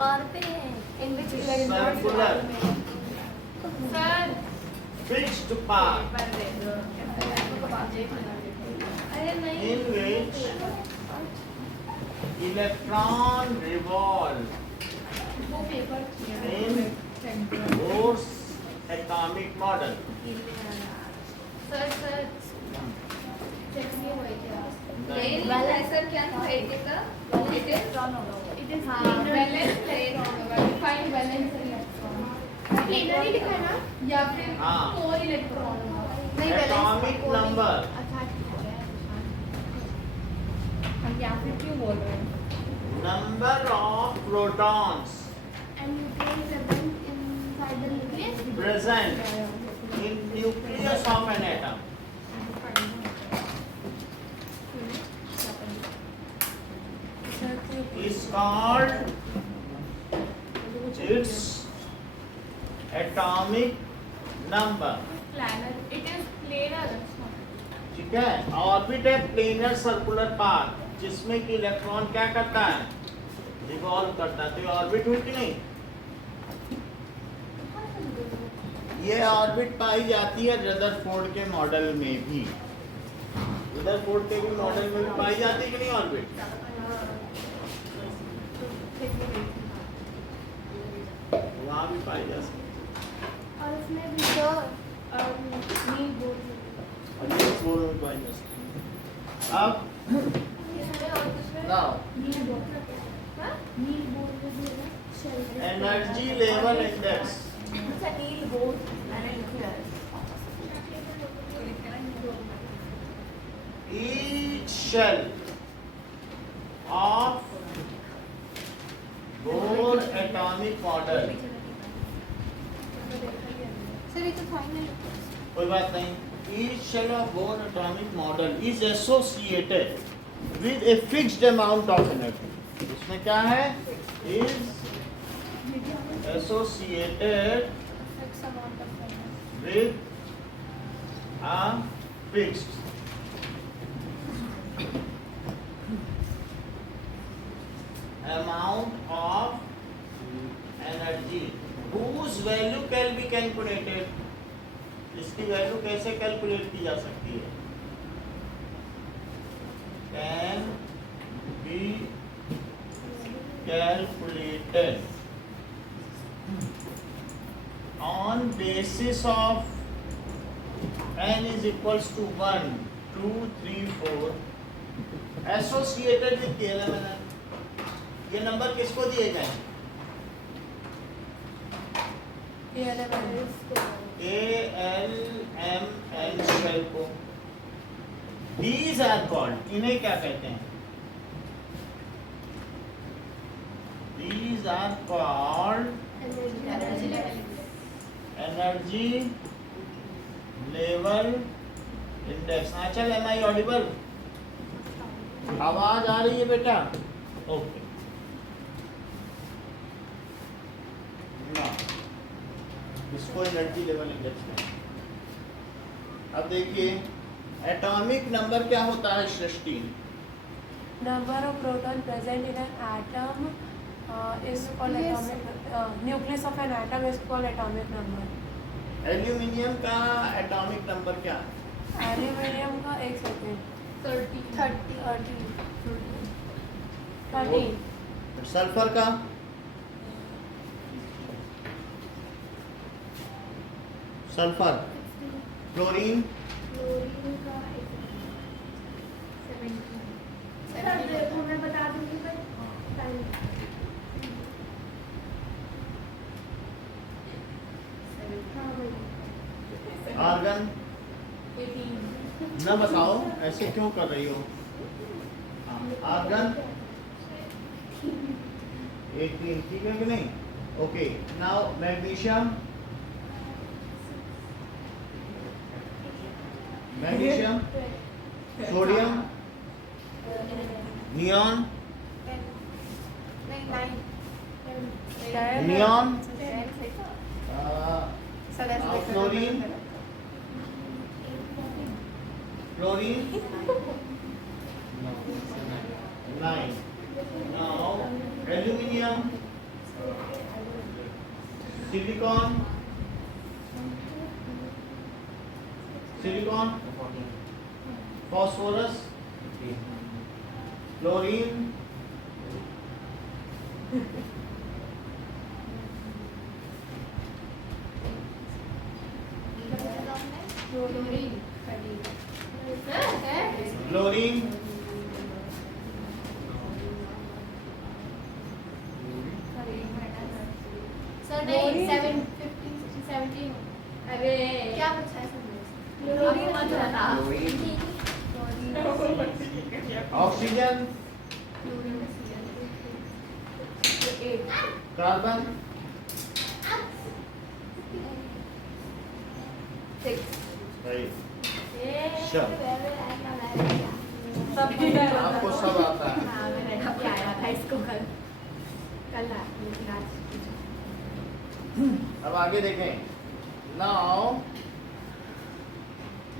मारते हैं in which circular sir fixed path अरे नहीं in which electron revolve वो paper in Bohr's atomic model. Sir sir check नहीं हुए थे वाला सर क्या था एटी का it is balance find balance electron planar ही लिखा है ना या फिर हाँ। 4 इलेक्ट्रॉन नहीं Atomic number. अच्छा ठीक है हम या फिर क्यों बोल रहे हैं Number of protons and nucleus present inside the nucleus present in nucleus of an atom is called its atomic number. planar it is planar ठीक है, ऑर्बिट है प्लेनर सर्कुलर पाथ जिसमें कि इलेक्ट्रॉन क्या करता है, रिवॉल्व करता है। तो ये ऑर्बिट हुई कि नहीं? ये ऑर्बिट पाई जाती है रदरफोर्ड के मॉडल में भी, रदरफोर्ड के भी मॉडल में भी पाई जाती है कि नहीं ऑर्बिट? वहाँ भी पाई जा सकती और उसमें भी तो नील बोर्ड है, और ये बोर्ड में पाई जा सकती है। अब इसमें और कुछ नाउ नील बोर्ड हां नील बोर्ड में भी है ना शेल एनर्जी लेवल इंडेक्स अच्छा नील बोर्ड मैंने लिखा है each shell of Bohr atomic model, sir ये तो फाइनल कोई बात नहीं, each shell of Bohr atomic model is associated with a fixed amount of energy. इसमें क्या है? is associated with a fixed amount of energy whose value can be calculated. इसकी value कैसे कैलकुलेट की जा सकती है? Can be calculated on basis of n is equals to 1, 2, 3, 4 associated with KLMNN. ये नंबर किसको दिए गए? ALMN शेल को। These are called, इन्हें क्या कहते हैं? These are called energy level index. Aanchal, am I audible? आवाज आ रही है बेटा? ओके। इसको एनर्जी लेवल इंडेक्स में। अब देखिए एटॉमिक नंबर क्या होता है सृष्टि? Number of proton present in an atom is called atomic nucleus of an atom is called atomic number. Aluminium का एटॉमिक नंबर क्या है? एल्यूमिनियम का एक सेकेंड 13 सल्फर का? सल्फर। क्लोरीन? क्लोरीन का 17 सर देखो मैं बता दूंगी पर आर्गन? न बताओ, ऐसे क्यों कर रही हो? आर्गन 18, ठीक है कि नहीं? Okay, now magnesium? Magnesium? Sodium? Neon? Neon? Chlorine? Chlorine? 9. Now aluminium, silicon, silicon, phosphorus, chlorine, chlorine, sir नहीं 7 15 16 17 अरे क्या पूछा है सर क्लोरीन मत बता। ऑक्सीजन, कार्बन, सब आपको सब आता है। हाँ मैंने अभी आया था इसको कल लेकिन आज अब आगे देखें। नाउ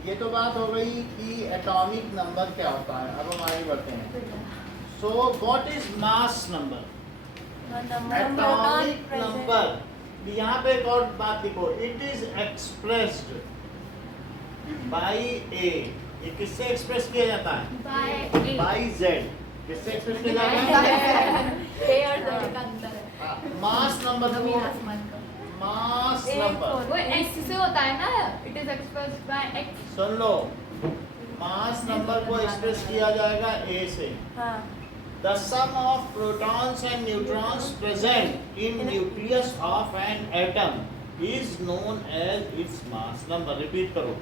ये तो बात हो गई कि एटॉमिक नंबर क्या होता है। अब हम आगे बढ़ते हैं। So what is mass number? Atomic number, यहाँ पे एक और बात लिखो, इट इज एक्सप्रेस्ड बाई ए। ये किससे एक्सप्रेस किया जाता है? By Z. किससे एक्सप्रेस किया जाता है? ए और जेड का अंतर है। मास नंबर कभी को, आसमान का मास नंबर वो x से होता है ना, it is expressed by x। Soon low, mass number को एक्सप्रेस किया जाएगा ए से। The sum of protons and neutrons present in nucleus of an atom is known as its mass number. Repeat करो।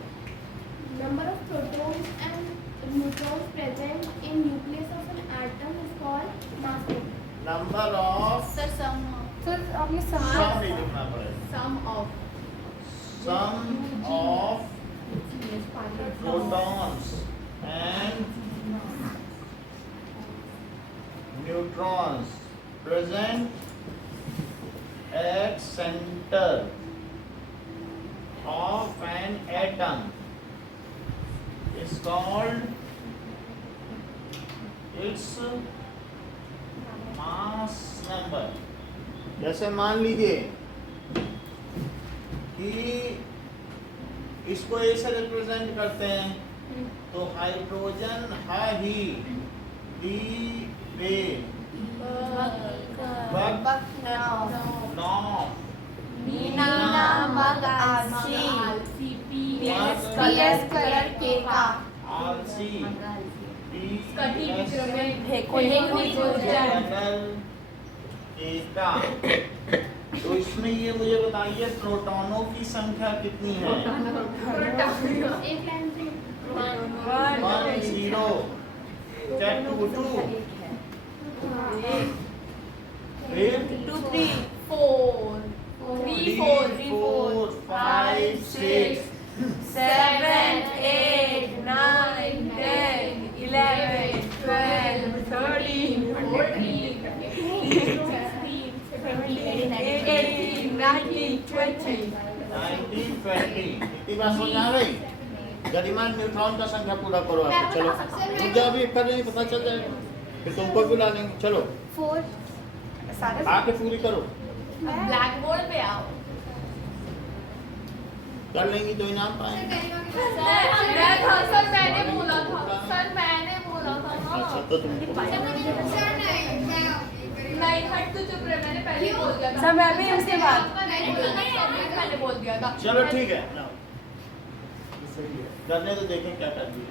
Number of protons and neutrons present in nucleus of an atom is called mass number. Number of sir sum आपने sum नहीं लिखना पड़ेगा। sum of Sum of protons and neutrons present at center of an atom is called its mass number. जैसे मान लीजिए कि इसको ए से रिप्रेजेंट करते हैं तो हाइड्रोजन हा ही दी बे बक नौ मीना मग आलसी पीएस कलर के का आलसी कटी एका। तो इसमें ये मुझे बताइए प्रोटॉनों की संख्या कितनी है? 1 0 2 2 2 3 4 3 4 4 5 6 7 8 9 10 11 12 13 14 18 19 20 इतनी बात समझ आ गई? गतिमान न्यूट्रॉन का संख्या पूरा करो आप। चलो रुक जाओ, अभी कर लेंगे, पता चल जाएगा, फिर तुमको भी ला लेंगे। चलो 4 आके पूरी करो, ब्लैक बोर्ड पे आओ। कर लेंगी तो इनाम पाएंगे। सर मैंने बोला था, सर मैंने बोला था ना। अच्छा तो तुमको नहीं हट तू चुप रह, मैंने पहले ही बोल दिया था। सर मैं भी उसके बाद मैंने बोल दिया था। चलो ठीक है, लाओ। करने तो देखें क्या कर दिया।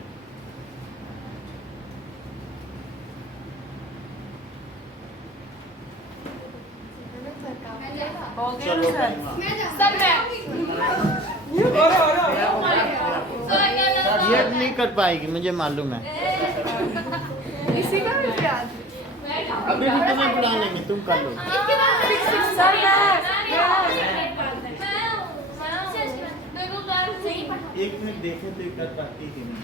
हो गया चलो सर। सर मैं ये नहीं कर पाएगी, मुझे मालूम है। इसी का याद अभी भी तुम्हें बुला लेंगे, तुम कर लो। सर एक मिनट देखें तो ये कर पाती कि नहीं।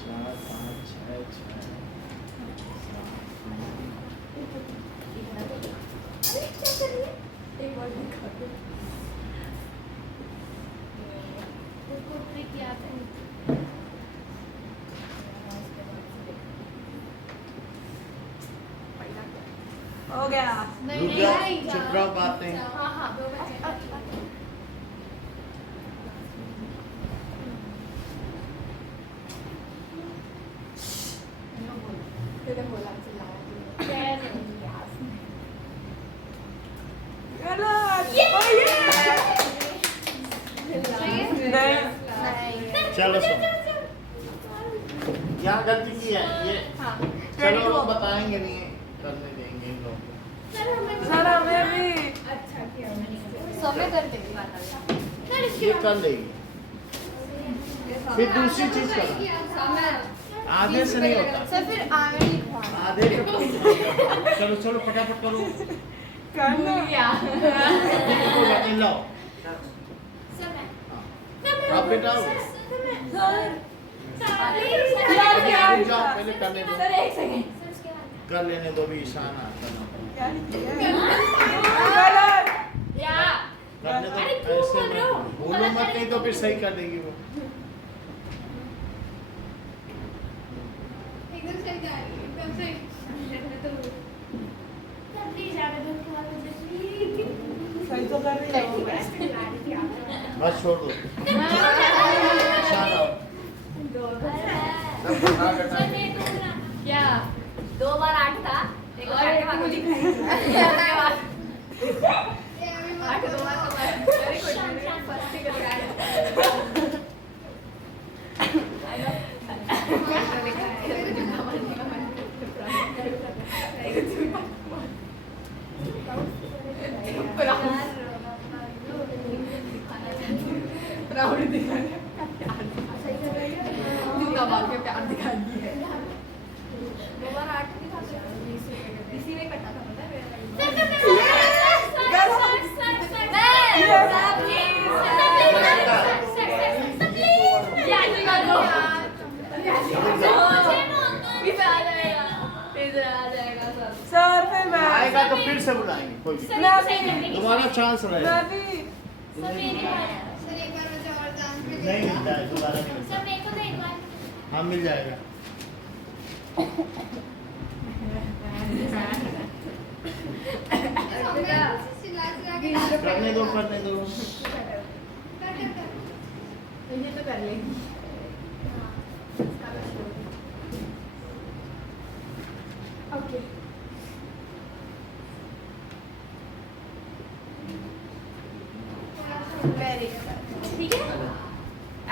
4 5 6 हो गया। रुक जाओ, चुप रहो, बात नहीं। हाँ हाँ दो बचे तेरे बोला चिल्लाया चलो सुनो, यहाँ गलती की है ये। हाँ चलो लोग बताएंगे नहीं, करने देंगे इन लोगों को। सर हमें भी अच्छा किया सो मैं कर देंगी ये कर लेगी, फिर दूसरी चीज करो। आधे से नहीं होता, सर फिर आगे लिखवाना आधे से। चलो चलो फटाफट करो। करना इन लाओ आप बेटा सर रुक जाओ, पहले करने दो, सर एक सेकंड कर लेने दो भी इशारा करना या करने दो। अरे क्यों ऐसे बोल रहे हो? भूलो मत, नहीं तो फिर सही कर देगी वो। एकदम सही जा रही है एकदम सही प्लीज आगे दो के बाद सही तो कर रही है बस छोड़ दो इशारा। क्या 2 बार 8 था, एक बार 8 के बाद मुझे 8 2 बार का वेरी गुड फर्स्ट ही कर रहा प्राउड दिखाने दबा के प्यार दिखा दिया 2 बार 8 भी था इसी में कटा था पता है सर फिर मैं आएगा तो फिर से बुलाएंगे, कोई दिक्कत। दोबारा चांस रहेगा, मैं भी नहीं मिलता है दोबारा नहीं मिलता है। हाँ मिल जाएगा। करने दो करने दो। ये तो कर लेगी ओके वेरी ठीक है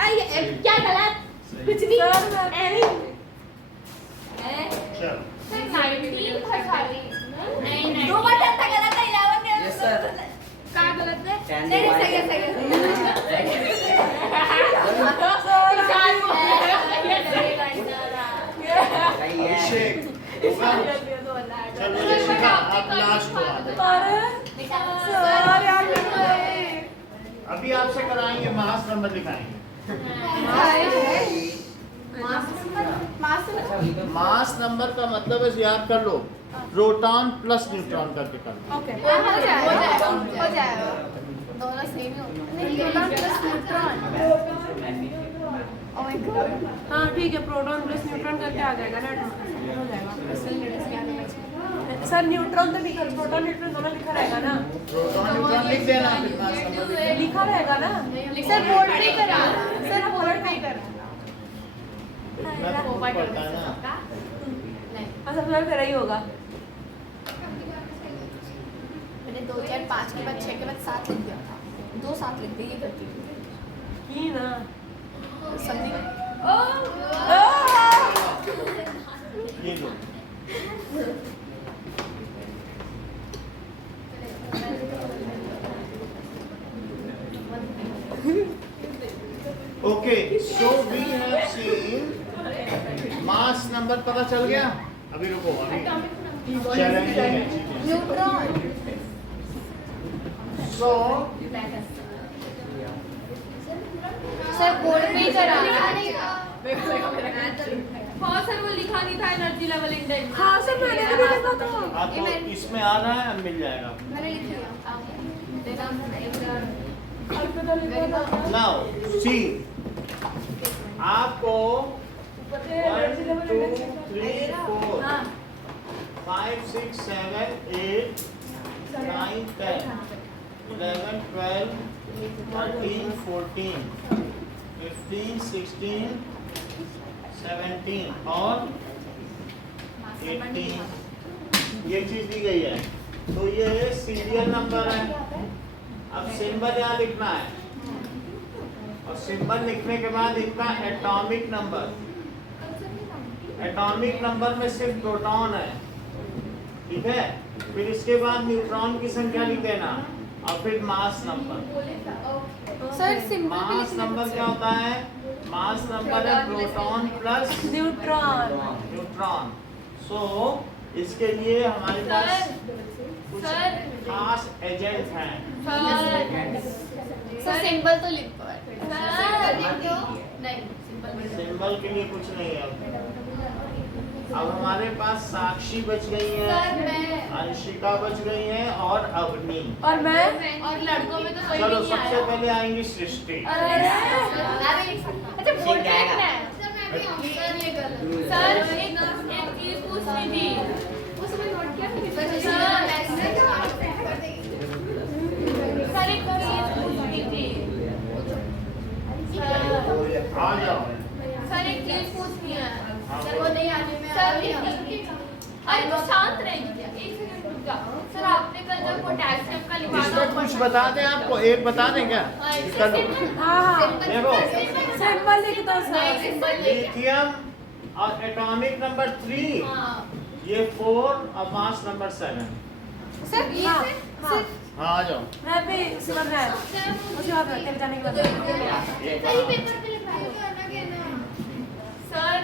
आइए क्या गलत कुछ नहीं सर मैं चलो 19 था खाली नहीं 2 बार था गलत है 11 ने Yes, sir. का गलत है नहीं सही है अभिषेक होगा। चलो ऋषिका आप लास्ट हो आ जाओ। सर यार मेरे अभी आपसे कराएंगे, मास नंबर लिखाएंगे। मास नंबर का मतलब है, याद कर लो, प्रोटॉन प्लस न्यूट्रॉन करके कर लो। ओके हो जाएगा दोनों सेम ही होते हैं proton plus neutron oh my God हाँ ठीक है, प्रोटॉन प्लस न्यूट्रॉन करके आ जाएगा ना, हो जाएगा। सर न्यूट्रॉन तो लिखा, प्रोटॉन न्यूट्रॉन दोनों लिखा रहेगा ना, प्रोटॉन न्यूट्रॉन लिख देना, फिर मास नंबर लिख देना। लिखा रहेगा ना सर बोर्ड पे करा सर बोर्ड पे करा इतना तो पड़ता है ना। अच्छा फिर तेरा ही होगा। मैंने 2 4 5 के बाद 6 के बाद 7 लिख दिया था 2 7 लिख दिए ये करती हूँ की ना समझी ये लो। Okay, so we have seen mass number पता चल गया। अभी रुको, अभी चैलेंजिंग है चीजें। न्यूट्रॉन So सर बोर्ड पे ही करा हाँ सर वो लिखा नहीं था एनर्जी लेवल इंडेक्स हाँ सर मैंने भी लिखा था। आपको इसमें आ रहा है, मिल जाएगा। मैंने लिख लिया Now see, आपको 1 2 3 4 5, 6, 7, 8, 9, 10, 11, 12, 13, 14, 15, 16, 17 और 18 ये चीज दी गई है। तो ये सीरियल नंबर है। अब सिंबल यहाँ लिखना है और सिंबल लिखने के बाद इनका एटॉमिक नंबर, एटॉमिक नंबर में सिर्फ प्रोटॉन है, ठीक है। फिर इसके बाद न्यूट्रॉन की संख्या लिख देना और फिर mass number. Sir symbol mass number क्या होता है? मास नंबर है प्रोटॉन प्लस न्यूट्रॉन। न्यूट्रॉन। सो इसके लिए हमारे पास कुछ खास एजेंट हैं। सर सिंबल तो लिखो नहीं, सिंबल के लिए कुछ नहीं है। अब हमारे पास साक्षी बच गई है, अंशिका बच गई है और अवनी। और मैं और लड़कों में तो कोई भी चलो नहीं सबसे आया। पहले आएंगी सृष्टि। अच्छा बोल रहे हैं सर एक चीज पूछनी थी, उसमें नोट किया सर एक चीज पूछनी थी आ जाओ। सर एक चीज पूछनी है सर, वो नहीं आने में सर अरे तो शांत रहेगी क्या? एक सेकंड रुक जाओ सर, आपने कल जब पोटेशियम का लिखा इसमें कुछ बता दें आपको, एक बता दें क्या? हाँ देखो सिंबल लिख दो सर। लिथियम और एटॉमिक नंबर 3 ये 4 और मास नंबर 7। सर ये हाँ, सर हाँ आ जाओ। मैं भी समझ रहा है उसके बाद तेरे जाने के बाद सही पेपर पे लिखा है सर।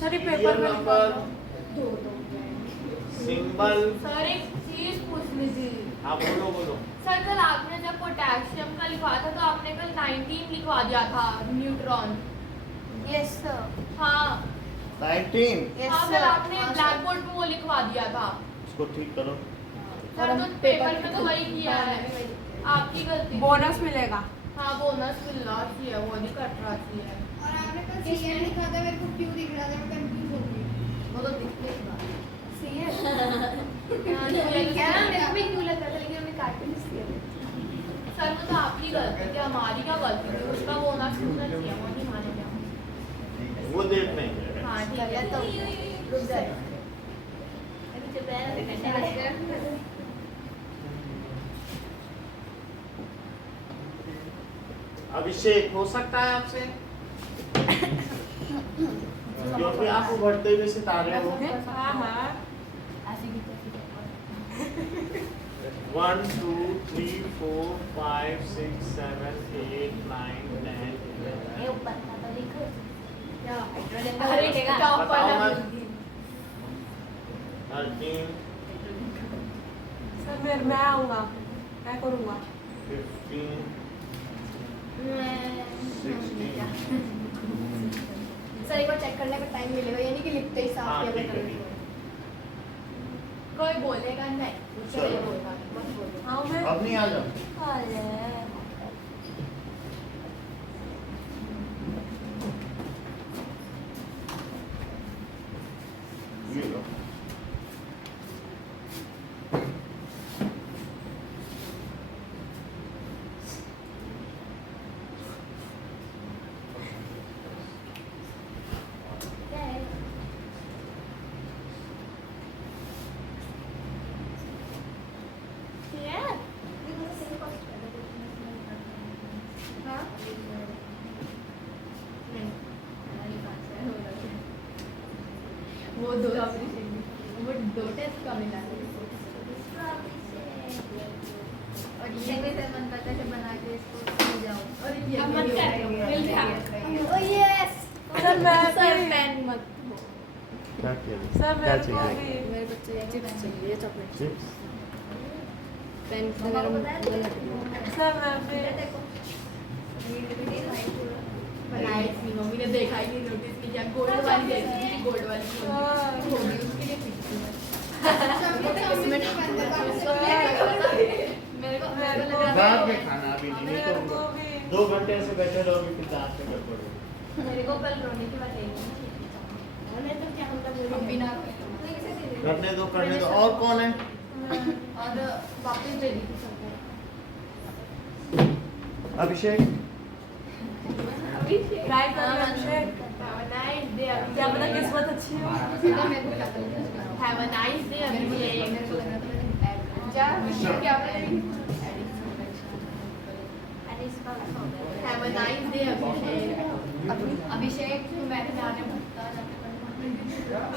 सर ये सीरियल पेपर में नंबर, सिंबल। सर एक चीज पूछनी थी हाँ बोलो बोलो। सर कल आपने जब पोटेशियम का लिखवाया था तो आपने कल 19 लिखवा दिया था न्यूट्रॉन। Yes sir. हाँ 19 हाँ कल आपने ब्लैक बोर्ड पे वो लिखवा दिया था इसको ठीक करो। सर तो पेपर में तो वही किया है, आपकी गलती। बोनस मिलेगा। हाँ बोनस मिलना चाहिए, वो नहीं कट रहा चाहिए। और आपने कल सीएन लिखा था, मेरे को क्यों दिख रहा था, मैं कंफ्यूज हो गई। वो तो दिखने सीएन क्या मेरे को भी क्यों लग रहा था, लेकिन हमने काट भी नहीं किया। सर वो तो आपकी गलती थी, हमारी क्या गलती थी? उसका बोनस मिलना चाहिए, वो नहीं मानेगा। वो देख नहीं। हाँ ठीक है तो रुक जाए। अभी चुप रहे। अभिषेक हो सकता है आपसे, क्योंकि आप उभरते हुए सितारे हो। 1 2 3 4 5 6 7 8 9 10 11 अरे टॉप बताओ वाला मत। 13 सर मैं आऊँगा, मैं करूँगा। 15 16। सर एक बार चेक करने का टाइम मिलेगा, यानी कि लिखते ही साफ हाँ किया ठीक है था। ठीक है। कोई बोलेगा नहीं, उससे चलो। ये बोलेगा मत बोलो। आऊँ मैं? अब नहीं आ जाओ। अरे ये लो। वो दो टेस्ट का मिला है। और ये भी सर मन करता है बना के इसको खा जाओ। और ये अब मत कर। ओ यस सर मैं सर भी पेन मत। क्या किया? सर क्या मेरे को चाहिए? भी मेरे बच्चे चिप्स चाहिए, चॉकलेट चिप्स। पेन सर मैं भी बनाई थी मम्मी ने, देखा ही नहीं, नोटिस नहीं किया। गोल्ड वाली देखी थी, गोल्ड वाली होगी उसके लिए फिक्स थी मेरे को बाद में खाना अभी नहीं मेरे को तो भी 2 घंटे से बैठे रहोगे फिर दांत में गड़बड़। मेरे को कल रोने की बात है। मैं तो क्या होता अब बिना करने दो और कौन है? और वापस दे दी सबको। अभिषेक। ट्राई कर अभिषेक, क्या पता किस्मत अच्छी हो। सीधा मेरे को क्या करना Have a nice day, अभिषेक। जा क्या बोलेगी? Have a nice day, अभिषेक। अभिषेक मैंने जाने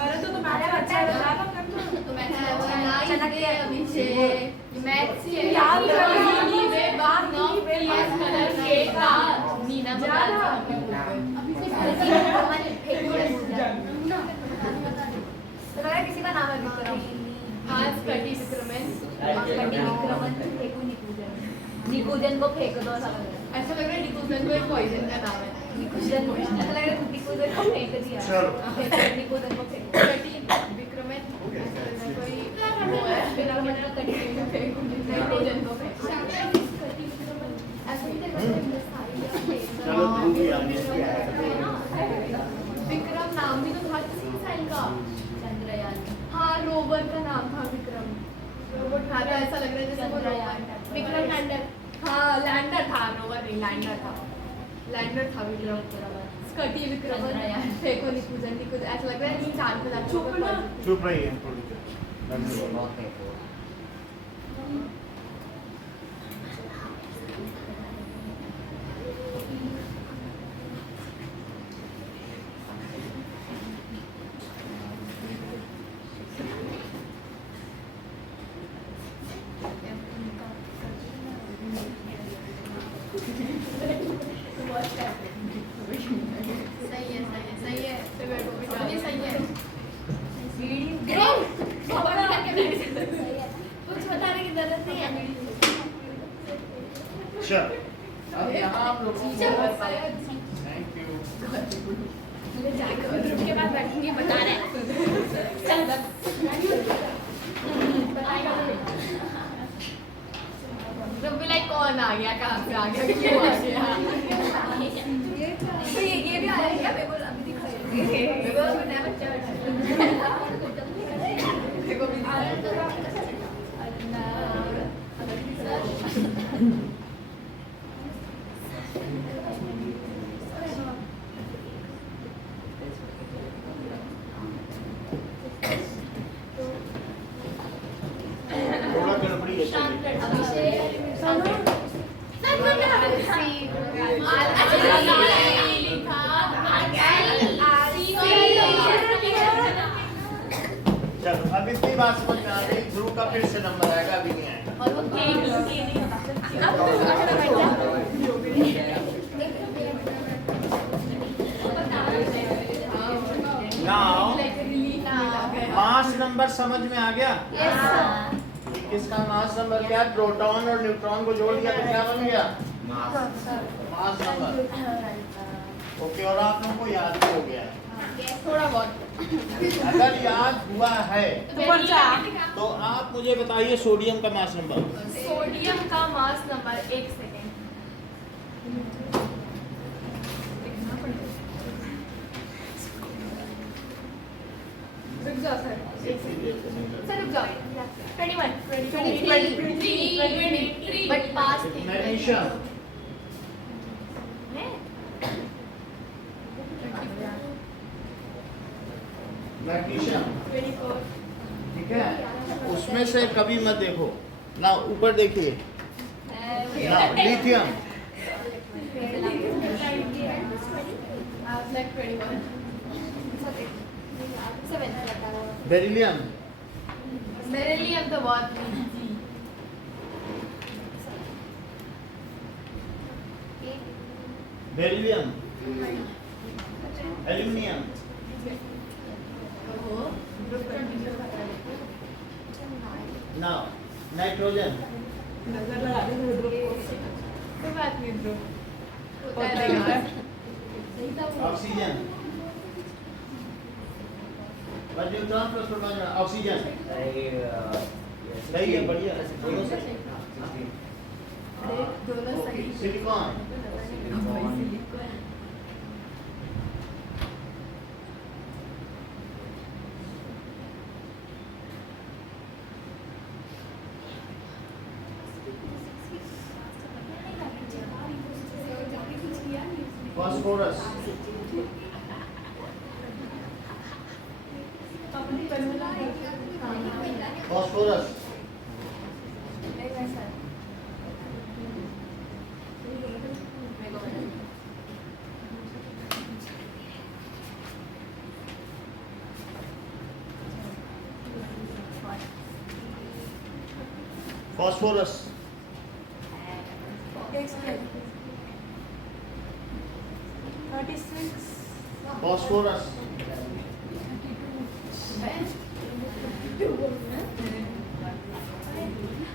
अरे तो तुम्हारे अच्छा है, बता लो कर दो। तो मैंने Have a nice day, Abhishek. Math से याद करो, नीना किसी का नाम है विक्रम। आज कटी विक्रमन। निकुजन को फेंक दो, ऐसा लग रहा है। ऐसा लग रहा है निकुजन को एक पॉइजन का नाम है। निकुजन को ऐसा लग रहा है निकुजन को फेंक दिया। चलो। निकुजन को फेंक कटी विक्रमन कोई वो है विक्रमन का कटी को फेंकूंगी निकुजन को फेंक। ऐसे ही चलो तुम भी आगे से विक्रम नाम भी तो था किसी मिसाइल का। चंद्रयान। हाँ रोवर का नाम था विक्रम। रोबोट था तो ऐसा लग रहा है जैसे वो रोवर। विक्रम लैंडर। हाँ लैंडर था, रोवर नहीं लैंडर था। लैंडर था विक्रम। स्कटी विक्रम फेंको निकुजन निकुजन ऐसा लग रहा है कि चांद पे जाके चुप ना। चुप रहिए थोड़ी देर। सही है फिर मेरे को भी डालिए सही है। कुछ बताने की जरूरत नहीं है। चल अब यहाँ आप लोगों को थैंक यू। मुझे जाकर रूम के पास बैठूंगी बता रहे हैं। चल बताएगा तो भी लाइक कौन आ गया, कहाँ से आ गया, क्यों आ गया। तो ये भी आया क्या? मेरे को अभी दिख रहा है। मेरे को नया बच्चा बैठा है। मेरे को भी दिख रहा है। थोड़ा गड़बड़ी है शांत चलिए। अभिषेक शांत चलो अब इतनी बात समझ में आ गई। ध्रुव का फिर से नंबर आएगा, अभी नहीं आएगा। और वो नाउ मास नंबर समझ में आ गया? किसका मास नंबर क्या है? प्रोटॉन और न्यूट्रॉन को जोड़ दिया तो क्या बन गया? Mass number. ओके, और आप लोगों को याद भी हो गया है। थोड़ा बहुत अगर याद हुआ है तो आप मुझे बताइए सोडियम का मास नंबर। सोडियम का मास नंबर 1 सेकेंड। रुक जाओ सर, सर रुक जाओ। 21 23 बट पास थे। मैग्नीशियम, मैग्नीशियम 24 ठीक है, उसमें से कभी मत देखो ना, ऊपर देखिए ना। लिथियम, like 21 बेरिलियम, मेरे लिए अब तो बहुत easy। बेरिलियम, एल्यूमिनियम, ना नाइट्रोजन, कोई बात नहीं ब्रो, होता रहेगा। Oxygen, neutron plus proton, oxygen सही है, बढ़िया दोनों सही। दोनों सही। Silicon, phosphorus, phosphorus, phosphorus, Explain. 36. phosphorus,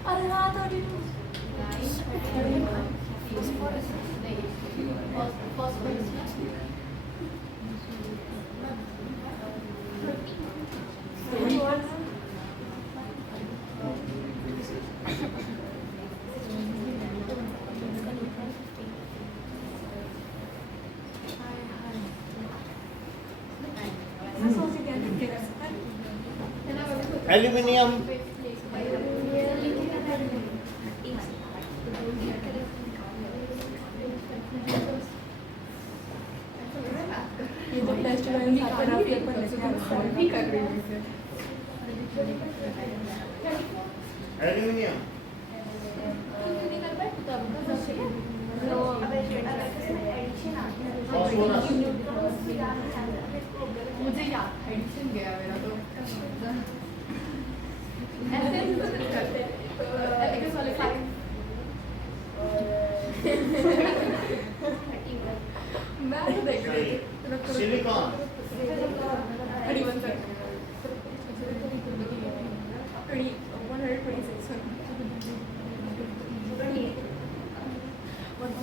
अरे हाँ 32. aluminium, ये तो टेस्ट में आता है पेपर भी कर रही हूँ इसे। aluminium, phosphorus, मुझे याद था एडिशन गया मेरा तो ऐसे करते हैं वाले मैं तो देख रही थी silicon, 31 तक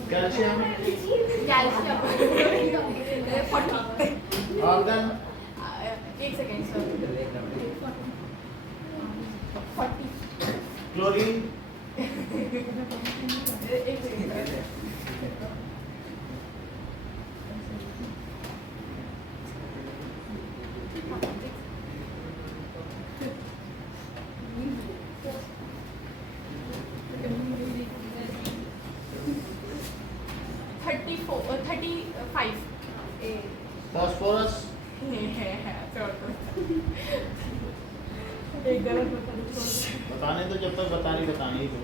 126 calcium, argon, एक सेकेंड सर 40 chlorine, एक सेकेंड phosphorus, एक गलत बता दो बताने तो जब तक बताने ही दो.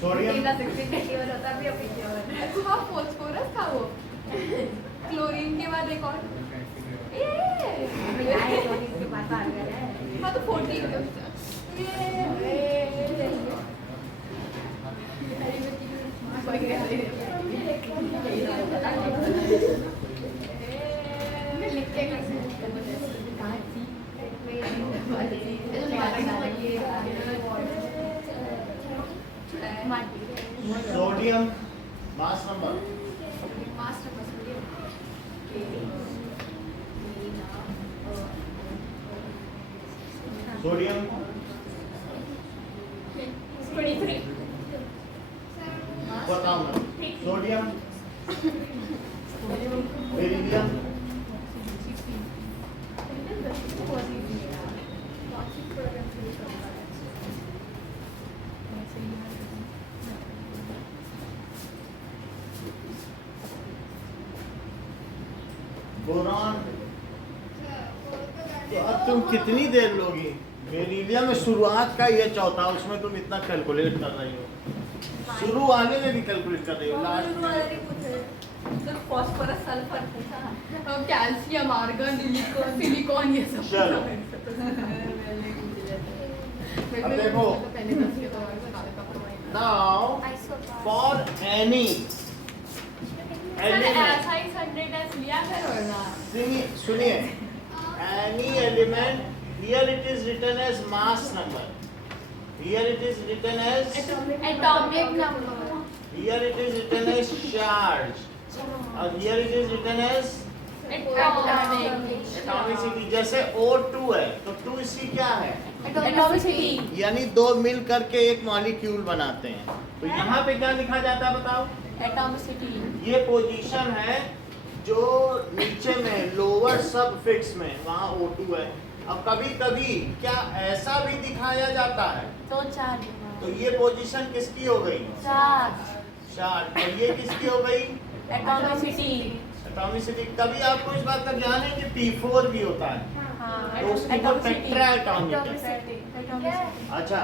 Sodium, फॉस्फोरस था वो क्लोरीन के बाद एक और हाँ तो 14 sodium, mass number, sodium, 23 बताओ ना. Sodium, beryllium, boron. तो अब तुम कितनी देर लोगी? बेरिलियम में शुरुआत का ये चौथा, उसमें तुम इतना कैलकुलेट कर रही हो. शुरू वाले में भी कैलकुलेट कर रही हो, लास्ट में. Phosphorus sulphur calcium argon silicon ये सब चलो. अब देखो. Now, for any element, सुनिए, any element, here it is written as mass number, here it is written as, atomic number, here it is written as charge, and here it is written as atomic, atomicity. जैसे O2 है तो 2 इसकी क्या है, atomicity. यानी दो मिल करके एक मॉलिक्यूल बनाते हैं। तो यहाँ पे क्या लिखा जाता है बताओ, एटॉमिसिटी। ये पोजीशन है जो नीचे में लोअर सब फिक्स में वहाँ O2 है। अब कभी कभी क्या ऐसा भी दिखाया जाता है, तो चार्ज। तो ये पोजीशन किसकी हो गई, चार्ज। चार्ज। तो ये किसकी हो गई, एटॉमिसिटी। एटॉमिसिटी। कभी आपको इस बात का ज्ञान है कि P4 भी होता है, हाँ, तो उसकी तो टेट्रा एटॉमिक है। एटॉमिसिटी। अच्छा,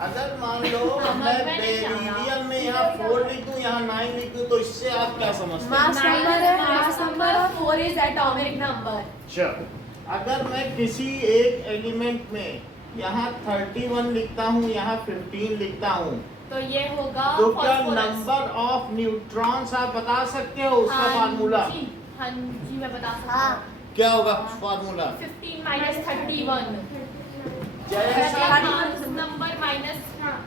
अगर मान लो मैं बेरिलियम में यहाँ 4 लिख दूँ, यहाँ 9 लिख दूँ, तो इससे आप क्या समझते हैं? मास नंबर है, मास नंबर और 4 इज एटॉमिक नंबर। चलो, अगर मैं किसी एक एलिमेंट में यहाँ 31 लिखता हूँ, यहाँ 15 लिखता हूँ, तो ये होगा तो क्या phosphorus। नंबर ऑफ न्यूट्रॉन्स आप बता सकते हो उसका फार्मूला? हाँ जी मैं बता सकता हाँ। हूँ। क्या होगा फार्मूला? 15 माइनस 31 जैसा mass number minus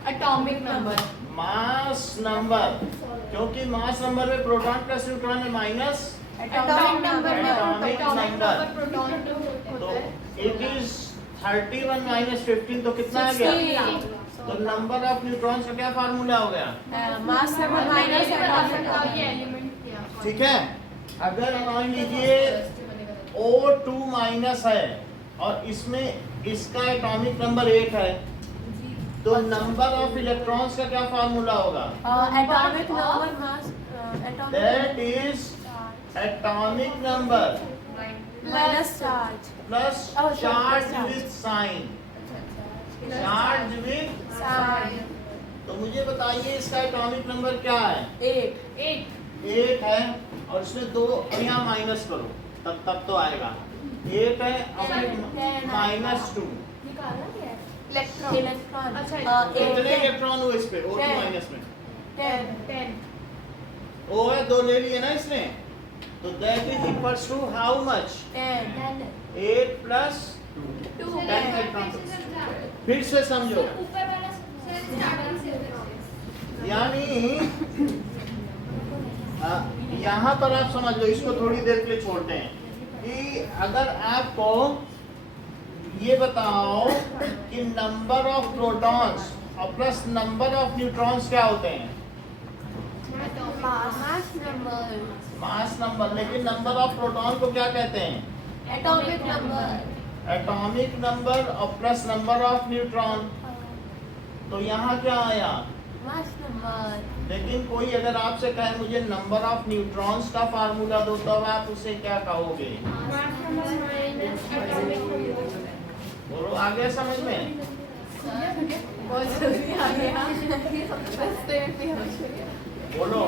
atomic number. Mass number, क्योंकि मास नंबर में प्रोटॉन प्लस न्यूट्रॉन है माइनस, एटॉमिक नंबर में एटॉमिक नंबर। प्रोटॉन तो होता है। इट इज 31 माइनस 15, तो कितना आ गया? 16। तो नंबर ऑफ न्यूट्रॉन्स का क्या फार्मूला हो गया? मास नंबर माइनस ये बता सकता हूँ एटॉमिक ये एलिमेंट क्या। ठीक है, अगर मान लीजिए O2 माइनस है और इसमें इसका एटॉमिक नंबर 8 है, तो नंबर ऑफ इलेक्ट्रॉन्स का क्या फार्मूला होगा? Atomic number mass that is atomic number minus charge plus Oh, charge charge. With sign, charge with. तो मुझे बताइए इसका एटॉमिक नंबर क्या है? 8। 8 है और इसमें 2 यहाँ माइनस करो, तब तो आएगा। 8 है और माइनस 2, निकालना क्या है? इलेक्ट्रॉन। अच्छा, कितने इलेक्ट्रॉन हुए इस पे O2 10. माइनस में? 10 O है, 2 ले लिए ना इसने, तो that is equals to how much? 10। 8 plus 2 10 electron. फिर से समझो, ऊपर वाला स्टार्टिंग से यानी यहाँ पर आप समझ लो, इसको थोड़ी देर के लिए छोड़ते हैं कि अगर आपको ये बताओ कि नंबर ऑफ प्रोटॉन्स और प्लस नंबर ऑफ न्यूट्रॉन्स क्या होते हैं? Mass number. Mass number. लेकिन नंबर ऑफ प्रोटॉन को क्या कहते हैं? Atomic number. एटॉमिक नंबर और प्लस नंबर ऑफ न्यूट्रॉन। तो यहाँ क्या आया? Mass number. लेकिन कोई अगर आपसे कहे मुझे नंबर ऑफ न्यूट्रॉन्स का फार्मूला दो, तब आप उसे क्या कहोगे? बोलो, आ गया समझ में? बहुत जल्दी आ गया। बोलो,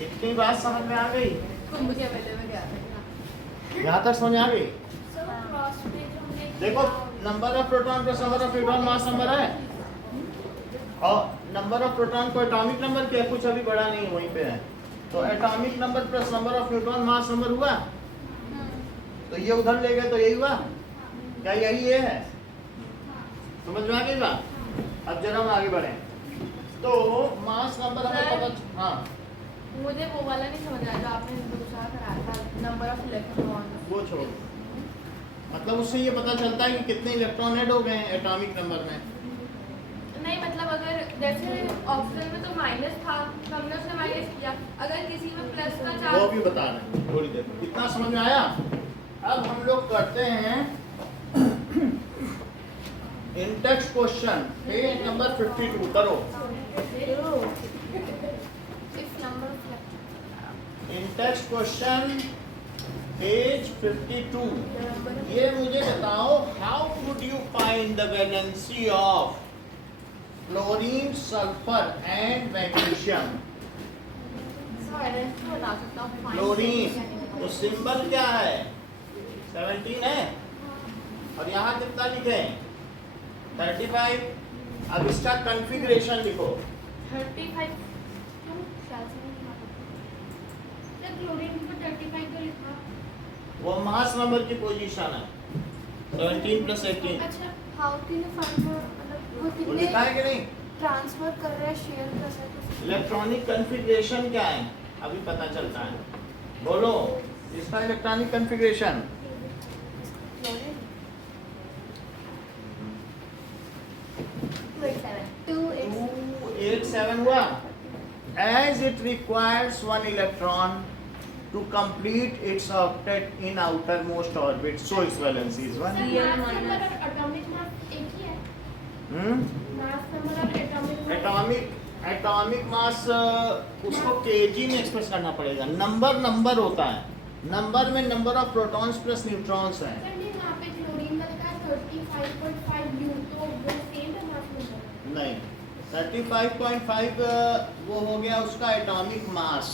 इतनी बात समझ में आ गई? मुझे अवेलेबल क्या है? यहाँ तक समझ आ गई? देखो, number of proton plus number of neutron mass number है, और नंबर ऑफ प्रोटॉन को एटॉमिक नंबर क्या, कुछ अभी बड़ा नहीं वहीं पे है। तो atomic number plus number of neutron mass number हुआ, तो ये उधर ले गए तो यही हुआ। क्या यही ये है? समझ में आ गई बात? अब जरा हम आगे बढ़े। तो मास नंबर हमें पता, हाँ मुझे वो वाला नहीं समझ आया जो आपने दूसरा कराया था, नंबर ऑफ इलेक्ट्रॉन। वो छोड़ो, मतलब उससे ये पता चलता है कि कितने इलेक्ट्रॉन ऐड हो गए हैं एटॉमिक नंबर में। नहीं मतलब अगर जैसे ऑक्सीजन में तो माइनस था, तो हमने उसने माइनस किया, अगर किसी में प्लस का वो चार्ज। भी बता रहे हैं थोड़ी देर। इतना समझ में आया? अब हम लोग करते हैं इन टेक्स्ट क्वेश्चन, पेज नंबर 52 करो। इन टेक्स्ट क्वेश्चन पेज 52, ये मुझे बताओ, how would you find the valency of chlorine, sulphur and magnesium? बता सकता हूँ। क्लोरीन, तो सिंबल क्या है? 17 है, और यहाँ कितना लिखे? 35। अब इसका कॉन्फ़िगरेशन लिखो। 35 क्लोरीन को 35 तो लिखा। वो मास नंबर की पोजीशन है, 17 प्लस 18। अच्छा, हाउ कैन यू फाइंड मतलब वो वो कितने लिखा है कि नहीं? ट्रांसफर कर रहा है, शेयर कर रहा है? इलेक्ट्रॉनिक कॉन्फ़िगरेशन क्या है अभी पता चलता है। बोलो, इसका इलेक्ट्रॉनिक कॉन्फ़िगरेशन 27 हुआ. As it requires one electron to complete its octet in outermost orbit, so its valency is 1. Atomic mass एक ही है. मास नंबर ऑफ एटॉमिक मास उसको केजी में एक्सप्रेस करना पड़ेगा. नंबर होता है. नंबर में number of protons plus neutrons हैं. सर ये यहाँ पे क्लोरीन का लिखा है 35.5 U, तो वो सेम है मास नंबर. नहीं, 35.5 वो हो गया उसका एटॉमिक मास.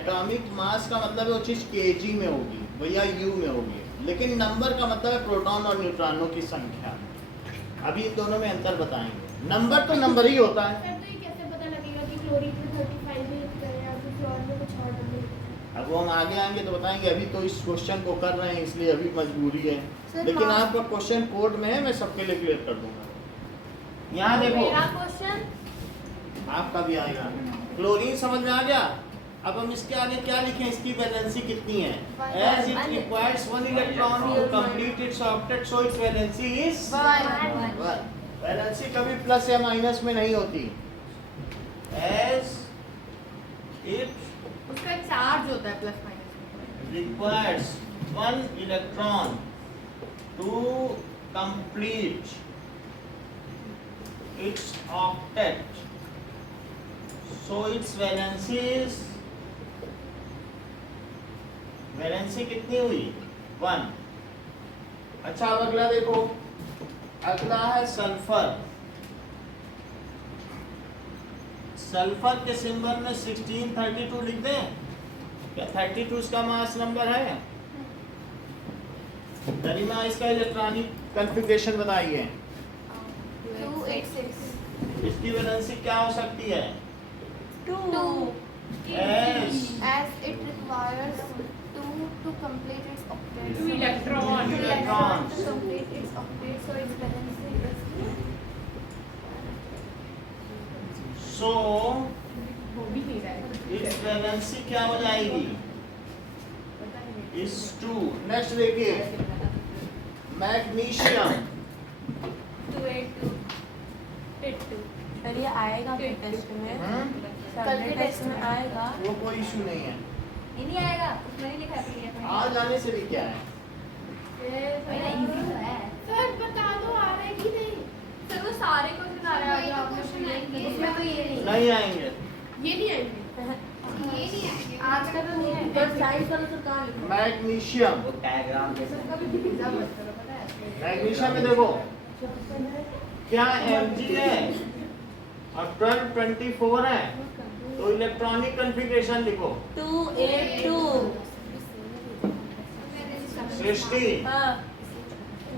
एटॉमिक मास का मतलब है वो चीज़ केजी में होगी भैया, यू में होगी. लेकिन नंबर का मतलब है प्रोटॉन और न्यूट्रॉनों की संख्या. अभी इन दोनों में अंतर बताएंगे. नंबर तो नंबर ही होता है. सर तो ये कैसे पता लगेगा कि क्लोरीन में 35 में लिखा है या किसी और में कुछ और नंबर लिखा है? अब वो हम आगे आएंगे तो बताएंगे. अभी तो इस क्वेश्चन को कर रहे हैं इसलिए अभी मजबूरी है. सर, लेकिन मास- आपका क्वेश्चन कोड में है, मैं सबके लिए क्लियर कर दूंगा. यहाँ देखो मेरा क्वेश्चन आपका भी आएगा. क्लोरीन समझ में आ गया. अब हम इसके आगे क्या लिखें, इसकी वैलेंसी कितनी है? As it requires one electron to complete its octet, so its valency is 1. Valency कभी प्लस या माइनस में नहीं होती. As it उसका चार्ज होता है plus minus. requires one electron to complete its octet, so its valency कितनी हुई? 1. अच्छा अब अगला देखो. अगला है सल्फर. सल्फर के सिंबल में 1632 लिख दें क्या? 32 इसका मास नंबर है. गरिमा इसका इलेक्ट्रॉनिक कॉन्फ़िगरेशन बताइए. 286. इसकी वैलेंसी क्या हो सकती है? 2. As As it requires 2 to complete its octet. Two electrons. Two electrons to complete its octet, so its valency is so वो भी नहीं रहेगा. its वैलेंसी क्या हो जाएगी? is 2. नेक्स्ट देखिए मैग्नीशियम. 282. सर ये आएगा आपके टेस्ट में, कल सर के टेस्ट में आएगा. वो कोई इशू नहीं है. ये नहीं आएगा, उसमें नहीं लिखा है PDF में. आ जाने से भी क्या है. वही ना, easy तो है. सर बता दो आ रहा है कि नहीं. सर वो सारे क्वेश्चन आ रहे हैं आपने पूछे, उसमें तो ये नहीं. नहीं आएंगे. ये नहीं आएंगे. ये नहीं आएंगे. आज का तो नहीं है. बस साइंस वाला तो कहाँ लिखा है? मैग्नीशियम. सर कभी भी पिज्जा मत करो, पता है? मैग्नीशियम में देखो क्या Mg है और 1224 है, तो इलेक्ट्रॉनिक कॉन्फ़िगरेशन लिखो. 282. सृष्टि हाँ,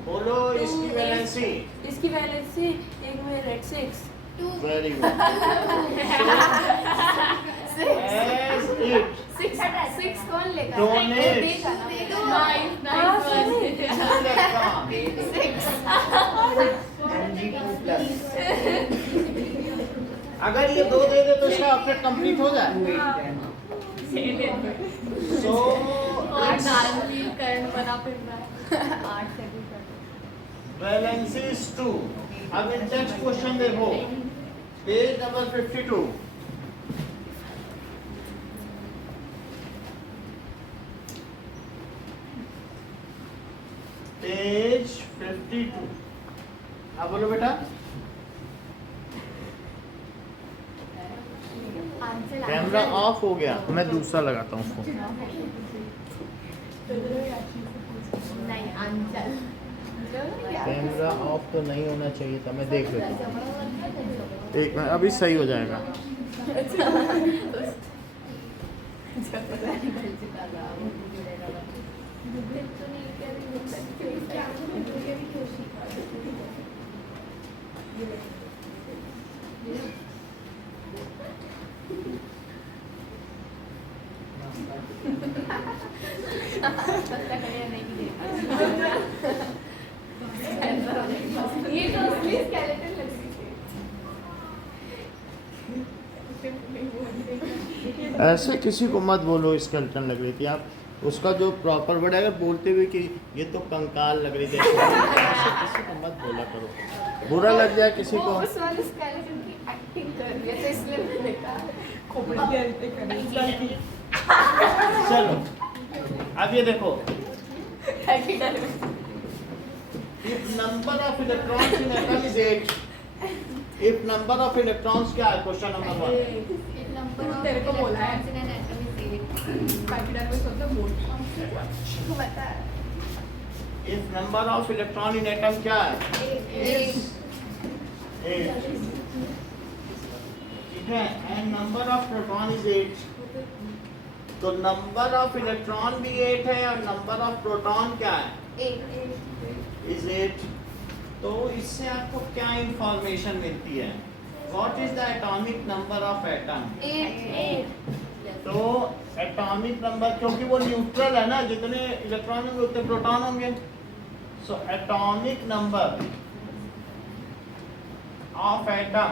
बोलो इसकी वैलेंसी. इसकी वैलेंसी एक में red 6. Very good. As it 6 कौन लेगा? Donates. देखा ना. Nice, हाँ, nice सही. अगर ये 2 दे दे तो इसका ऑक्टेट कंप्लीट हो जाए. सो और डार्ली करंट बना फिर मैं 8 से भी कर. Valency is 2. अब नेक्स्ट क्वेश्चन देखो पेज नंबर 52. पेज 52. हाँ बोलो बेटा. कैमरा ऑफ हो गया, मैं दूसरा लगाता हूँ फोन. नहीं अंचल. कैमरा ऑफ तो नहीं होना चाहिए था, मैं देख लेता हूँ. एक मिनट, अभी सही हो जाएगा. ये तो असली स्केलेटन लग रही थी. ऐसे किसी को मत बोलो स्केलेटन लग रही थी. आप उसका जो प्रॉपर वर्ड अगर बोलते हुए कि ये तो कंकाल लग रही थी, ऐसे किसी को मत बोला करो. बुरा लग जाए किसी को. उस वाले skeleton की एक्टिंग कर रही है तो इसलिए मैंने कहा खोपड़ी के हलते करें चलो अब ये देखो, कैपिटल में if number of electrons in atom is 8, if number of electrons क्या है, क्वेश्चन नंबर 1, तेरे को बोला है कैपिटल में सोचो बोल बता if number of electron in atom क्या है, 8, ठीक है, and number of proton is 8, तो नंबर ऑफ इलेक्ट्रॉन भी 8 है और नंबर ऑफ प्रोटॉन क्या है, इज 8। तो इससे आपको क्या इंफॉर्मेशन मिलती है, what is the atomic number of atom. तो एटॉमिक नंबर, क्योंकि वो न्यूट्रल है ना, जितने इलेक्ट्रॉन होंगे उतने प्रोटॉन होंगे, so atomic number of atom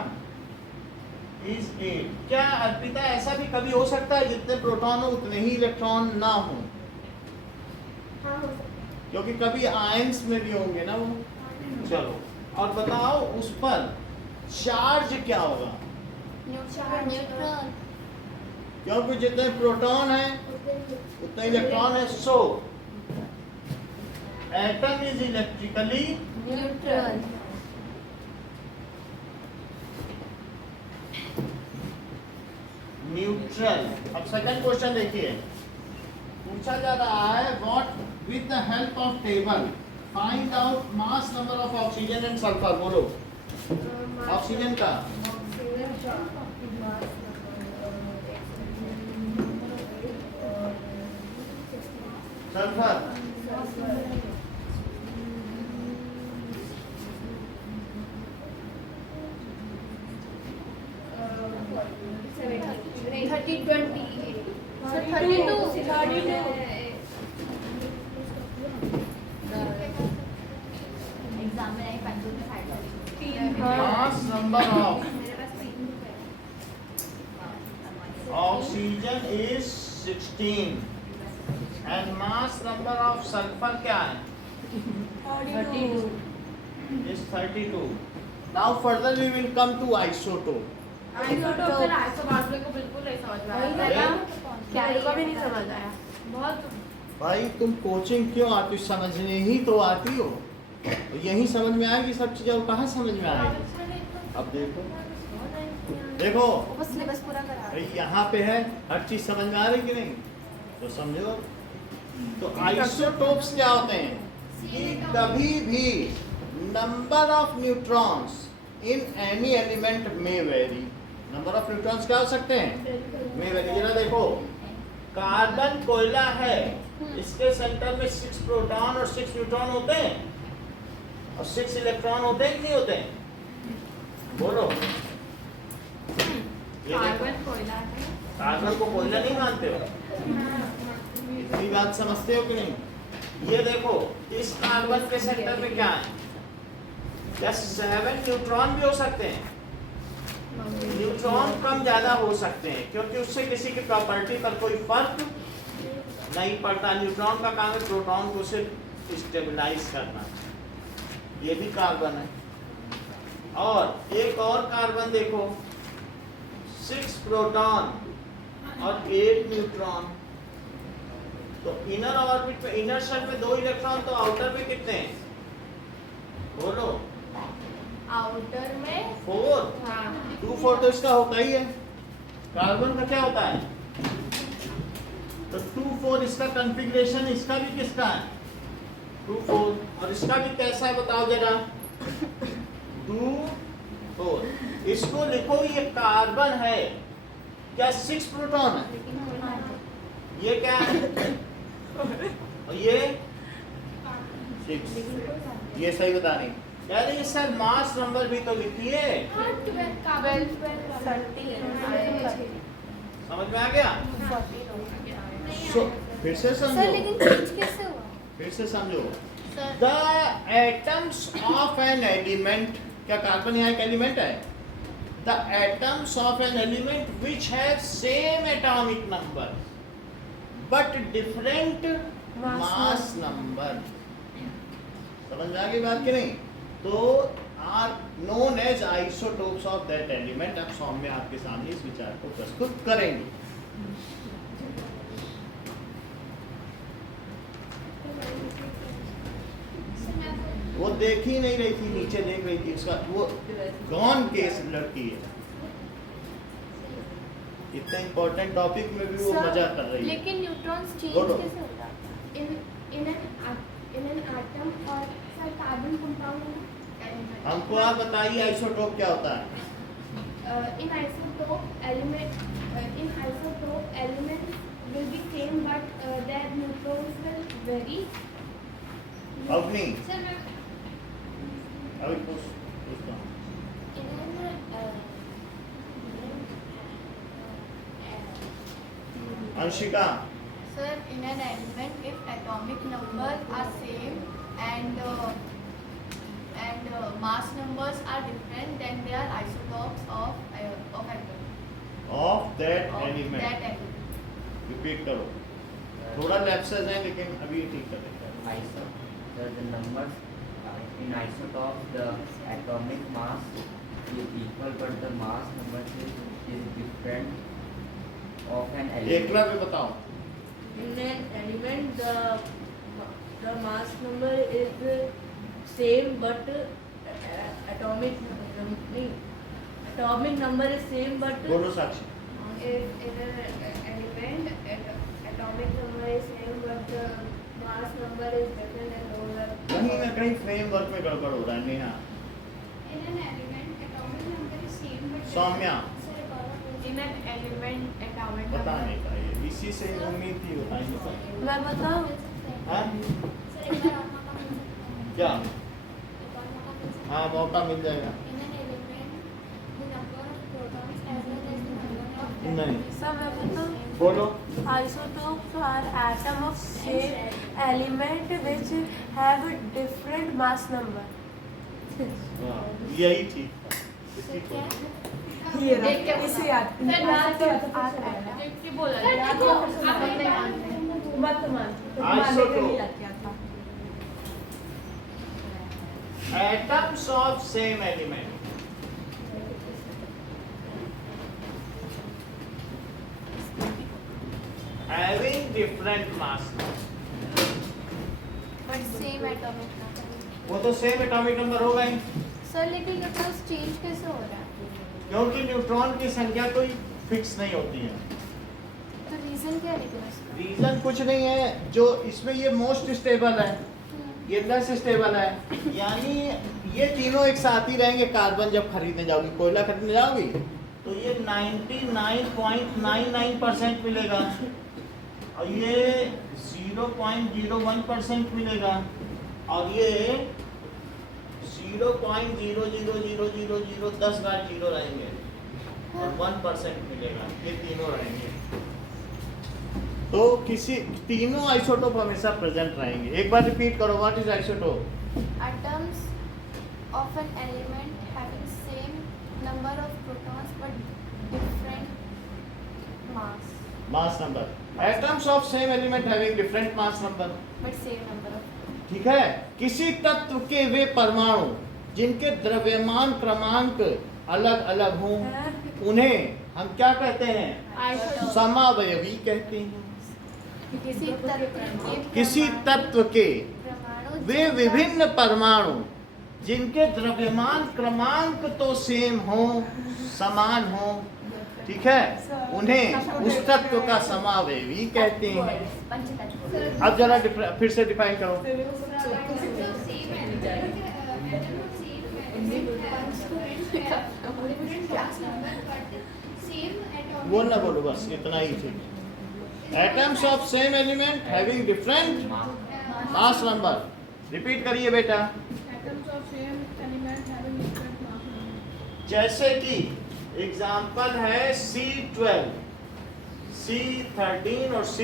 is 8। क्या अर्पिता ऐसा भी कभी हो सकता है जितने प्रोटॉन हो उतने ही इलेक्ट्रॉन ना हो, क्योंकि कभी आयंस में भी होंगे ना वो। चलो और बताओ उस पर चार्ज क्या होगा, क्योंकि जितने प्रोटॉन है उतने इलेक्ट्रॉन है, so atom is electrically neutral. Neutral. अब सेकंड क्वेश्चन देखिए, पूछा जा रहा है what with the help of table find out mass number of oxygen and sulphur. बोलो ऑक्सीजन का सल्फर 32 एग्जाम में नहीं पंचों में side mass number of oxygen is 16 and mass number of sulphur क्या है, 32 is 32. Now further we will come to isotope. Isotope फिर आइसोबार्बले को बिल्कुल नहीं समझ में आया, क्या मेरे को भी नहीं समझ आया बहुत। भाई तुम कोचिंग क्यों आती हो, समझने ही तो आती हो, यही समझ में आएगी सब चीजें, और कहाँ समझ में आएगी। अब देखो देखो बस सिलेबस पूरा करा भाई यहाँ पे है, हर चीज समझ में आ रही कि नहीं, तो समझो। तो आइसोटोप्स क्या होते हैं कि कभी भी number of neutrons in any element में वेरी। नंबर ऑफ न्यूट्रॉन्स क्या हो सकते हैं, में वेरी। जरा देखो कार्बन कोयला है, इसके सेंटर में 6 प्रोटॉन और 6 न्यूट्रॉन होते हैं और 6 इलेक्ट्रॉन होते हैं कि नहीं होते हैं, बोलो। कार्बन कोयला है, कार्बन को कोयला नहीं मानते हो, इतनी बात समझते हो कि नहीं। ये देखो इस कार्बन के सेंटर में क्या है, क्या 7 न्यूट्रॉन भी हो सकते हैं, न्यूट्रॉन कम ज्यादा हो सकते हैं, क्योंकि उससे किसी की प्रॉपर्टी पर कोई फर्क नहीं पड़ता। न्यूट्रॉन का काम है प्रोटॉन को सिर्फ स्टेबलाइज करना। ये भी कार्बन है, और एक और कार्बन देखो 6 प्रोटॉन और 8 न्यूट्रॉन। तो इनर ऑर्बिट में, इनर शेल में 2 इलेक्ट्रॉन, तो आउटर में कितने हैं, बोलो। आउटर में 4, हाँ 2 4 तो इसका होता ही है। कार्बन का क्या होता है, तो 2 4 इसका कॉन्फ़िगरेशन, इसका भी किसका है 2 4, और इसका भी कैसा है बताओ जरा 2 4। इसको लिखो, ये कार्बन है, क्या 6 प्रोटॉन है, ये क्या है, और ये 6, ये सही बता रही। यार ये सर मास नंबर भी तो लिखिए, समझ में आ गया। फिर से समझो, फिर से समझो। The atoms of an element, क्या कार्बन यहाँ एक एलिमेंट है, the atoms of an element which have same atomic number but different mass number. समझ में आ गई बात कि नहीं। तो are known as isotopes of that element. अब सौम्य आपके सामने इस विचार को प्रस्तुत करेंगे. वो देख ही नहीं रही थी, नीचे देख रही थी. उसका वो गॉन केस लड़की है. इतना इम्पोर्टेंट टॉपिक में भी वो मजा कर रही है. लेकिन न्यूट्रॉन्स चेंज बोलो. कैसे होता है इन एन एटम और सर कार्बन कंपाउंड हमको आप बताइए आइसोटोप क्या होता है. In isotope elements will be same but their neutrons will vary. Avni Sir, अभी पूछता हूँ. Anshika. Sir, in an element, if atomic numbers are same and mass numbers are different, then they are isotopes of atom. Of that Of element. that element. Repeat करो. थोड़ा lapses है लेकिन अभी ठीक कर देंगे. The numbers in isotopes, the atomic mass is equal, but the mass number is different of an element. Eklavya बताओ. In an element, the mass number is same, but atomic number is same, but बोलो साक्षी. If in an element, atomic number is same but the mass number is different and lower. कहीं ना कहीं framework में गड़बड़ हो रहा है. Neha. In an element, atomic number is same but Saumya. in an element, atomic बता नहीं पाए. इसी से उम्मीद थी बता नहीं पाए. मैं बताऊं? हाँ? क्या? हाँ मौका मिल जाएगा. नहीं. सब मैं बताऊं? बोलो. Isotopes are atoms of same element which have a different mass number. हाँ, यही थी. इसी को. ये देख के इसे याद. सर याद तो देख के बोला सर, याद देखो, तो आप नहीं नहीं मानते। मत मान. Isotope. याद किया था. Atoms of same element. Having different mass. But same atomic number. वो तो सेम एटॉमिक नंबर होगा ही. सर लेकिन न्यूट्रॉन्स चेंज कैसे हो रहा है? क्योंकि न्यूट्रॉन की संख्या कोई फिक्स नहीं होती है. तो रीजन क्या है लेकिन इसका? रीजन कुछ नहीं है. जो इसमें ये मोस्ट स्टेबल है, ये लेस स्टेबल है. यानी ये तीनों एक साथ ही रहेंगे. कार्बन जब खरीदने जाओगी, कोयला खरीदने जाओगी, तो ये 99.99% मिलेगा और ये 0.01% मिलेगा और ये 0.0000010 बार जीरो रहेंगे और 1% मिलेगा. ये तीनों रहेंगे. तो किसी तीनों आइसोटोप हमेशा प्रेजेंट रहेंगे. एक बार रिपीट करो. What is isotope? Atoms of an element having same number of protons but different mass. Mass number. Atoms of same element having different mass number. But same number of. ठीक है. किसी तत्व के वे परमाणु जिनके द्रव्यमान क्रमांक अलग अलग हों, उन्हें हम क्या कहते हैं? समावयवी कहते हैं. किसी तत्व के परमाणु वे विभिन्न परमाणु जिनके द्रव्यमान क्रमांक तो सेम हो, समान हो, ठीक है, उन्हें उस तत्व का समावयवी कहते हैं. पंचतत्व। अब जरा फिर से डिफाइन करो. बोलना बोलो बस इतना ही ठीक. Atoms of same element having different mass number. Repeat करिए बेटा. जैसे कि एग्जाम्पल है C12, C13 और C.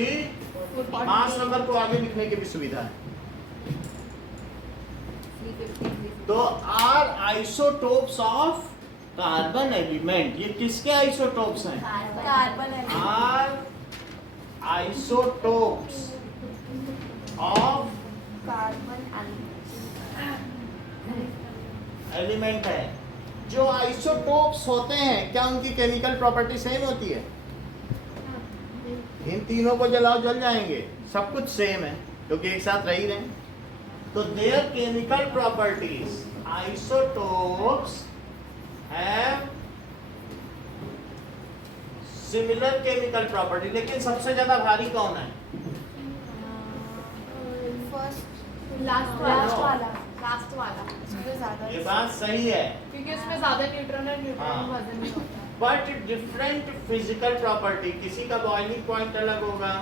मास नंबर को आगे लिखने की भी सुविधा है. तो are isotopes of carbon element. ये किसके आइसोटोप्स हैं? Carbon are isotopes of carbon element है। जो आइसोटोप्स होते हैं क्या उनकी केमिकल प्रॉपर्टी सेम होती है? इन तीनों को जलाओ जल जाएंगे, सब कुछ सेम है क्योंकि एक साथ रह ही रहे हैं। तो there chemical properties isotopes have similar chemical property, लेकिन सबसे ज्यादा भारी कौन है? लास्ट लास्ट वाला, वाला लास्ट वाला, उसमें ज़्यादा ये बात सही है, क्योंकि उसमें ज्यादा न्यूट्रॉन और हाँ। न्यूट्रॉन वजन नहीं होता। बट डिफरेंट फिजिकल प्रॉपर्टी, किसी का बॉइलिंग पॉइंट अलग होगा,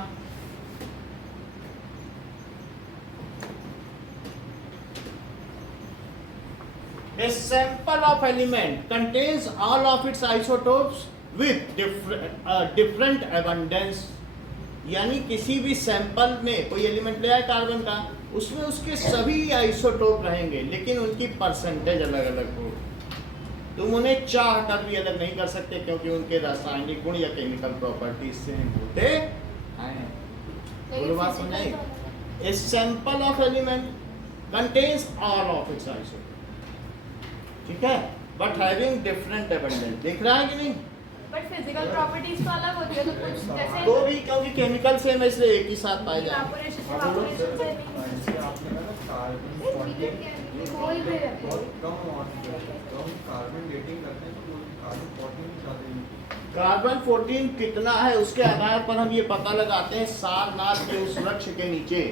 A sample of element contains all of its isotopes with different abundance. यानी किसी भी सैंपल में कोई एलिमेंट ले आए कार्बन का, उसमें उसके सभी आइसोटोप रहेंगे लेकिन उनकी परसेंटेज अलग अलग हो। तुम उन्हें चाह कर भी अलग नहीं कर सकते क्योंकि उनके रासायनिक गुण या केमिकल प्रॉपर्टीज सेम होते हैं। बोलो बात समझाई? A sample of element contains all of its isotopes, ठीक है, बट हैविंग डिफरेंट एबंडेंस। दिख रहा है कि नहीं? बट फिजिकल प्रॉपर्टीज तो अलग होती है, तो कुछ जैसे तो भी क्योंकि केमिकल सेम इसलिए एक ही साथ पाए जाएंगे। इवापोरेशन से evaporation से नहीं। ऐसे आपने ना कार्बन कोई भी रखे। बहुत कम तो हम कार्बन डेटिंग करते हैं तो कार्बन 14 ज्यादा ही। कार्बन 14 कितना है उसके आधार पर हम ये पता लगाते हैं सारनाथ के उस वृक्ष के नीचे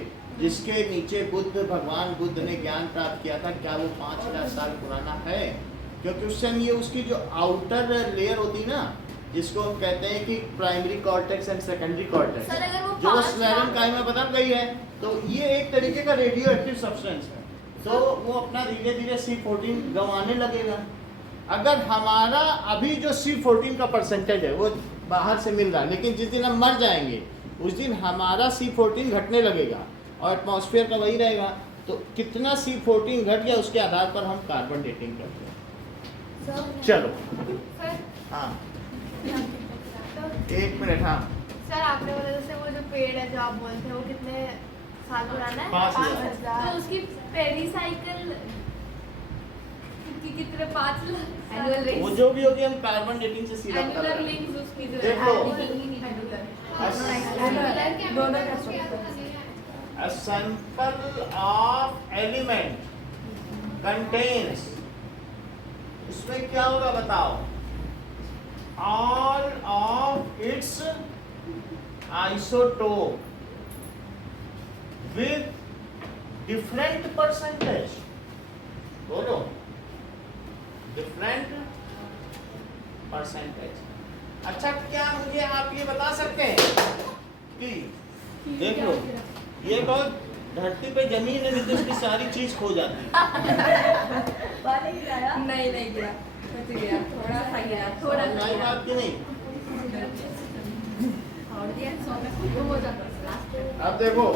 जिसके नीचे भगवान बुद्ध ने ज्ञान प्राप्त किया था, क्या वो 5000 साल पुराना है? क्योंकि उस समय ये उसकी जो आउटर लेयर होती ना, जिसको हम कहते हैं कि primary cortex and secondary cortex, sir अगर वो जो 5 स्लेरम काय में बदल गई है, तो ये एक तरीके का रेडियो एक्टिव सब्सटेंस है, तो वो अपना धीरे धीरे C14 गंवाने लगेगा। अगर हमारा अभी जो C14 का परसेंटेज है वो बाहर से मिल रहा है, लेकिन जिस दिन हम मर जाएंगे उस दिन हमारा C14 घटने लगेगा और एटमॉस्फेयर का वही रहेगा। तो कितना C14 घट गया उसके आधार पर हम कार्बन डेटिंग करते हैं। चलो सर हाँ, एक मिनट। हाँ, सर आपने बोला जैसे वो जो पेड़ है जो आप बोलते हैं वो कितने साल पुराना है? 5000। तो उसकी पेरीसाइकिल कितने 5 लाख एनुअल वो रिंग्स, जो भी होगी हम कार्बन डेटिंग से सीधा पता एनुअल लगाएंगे। रिंग्स उसकी जो देखो। दोनों का structure। A sample of element contains, उसमें क्या होगा बताओ? All of its isotope with different percentage. बोलो, different percentage। अच्छा, क्या मुझे आप ये बता सकते हैं कि देख लो, ये कहो धरती पे जमीन है नहीं तो इसकी सारी चीज खो जाती है। नहीं नहीं गिरा, कुछ गिरा, थोड़ा सा गिरा, थोड़ा सा नई गिरा। बात की नहीं। और दिया 100 में वो हो जाता है। अब देखो,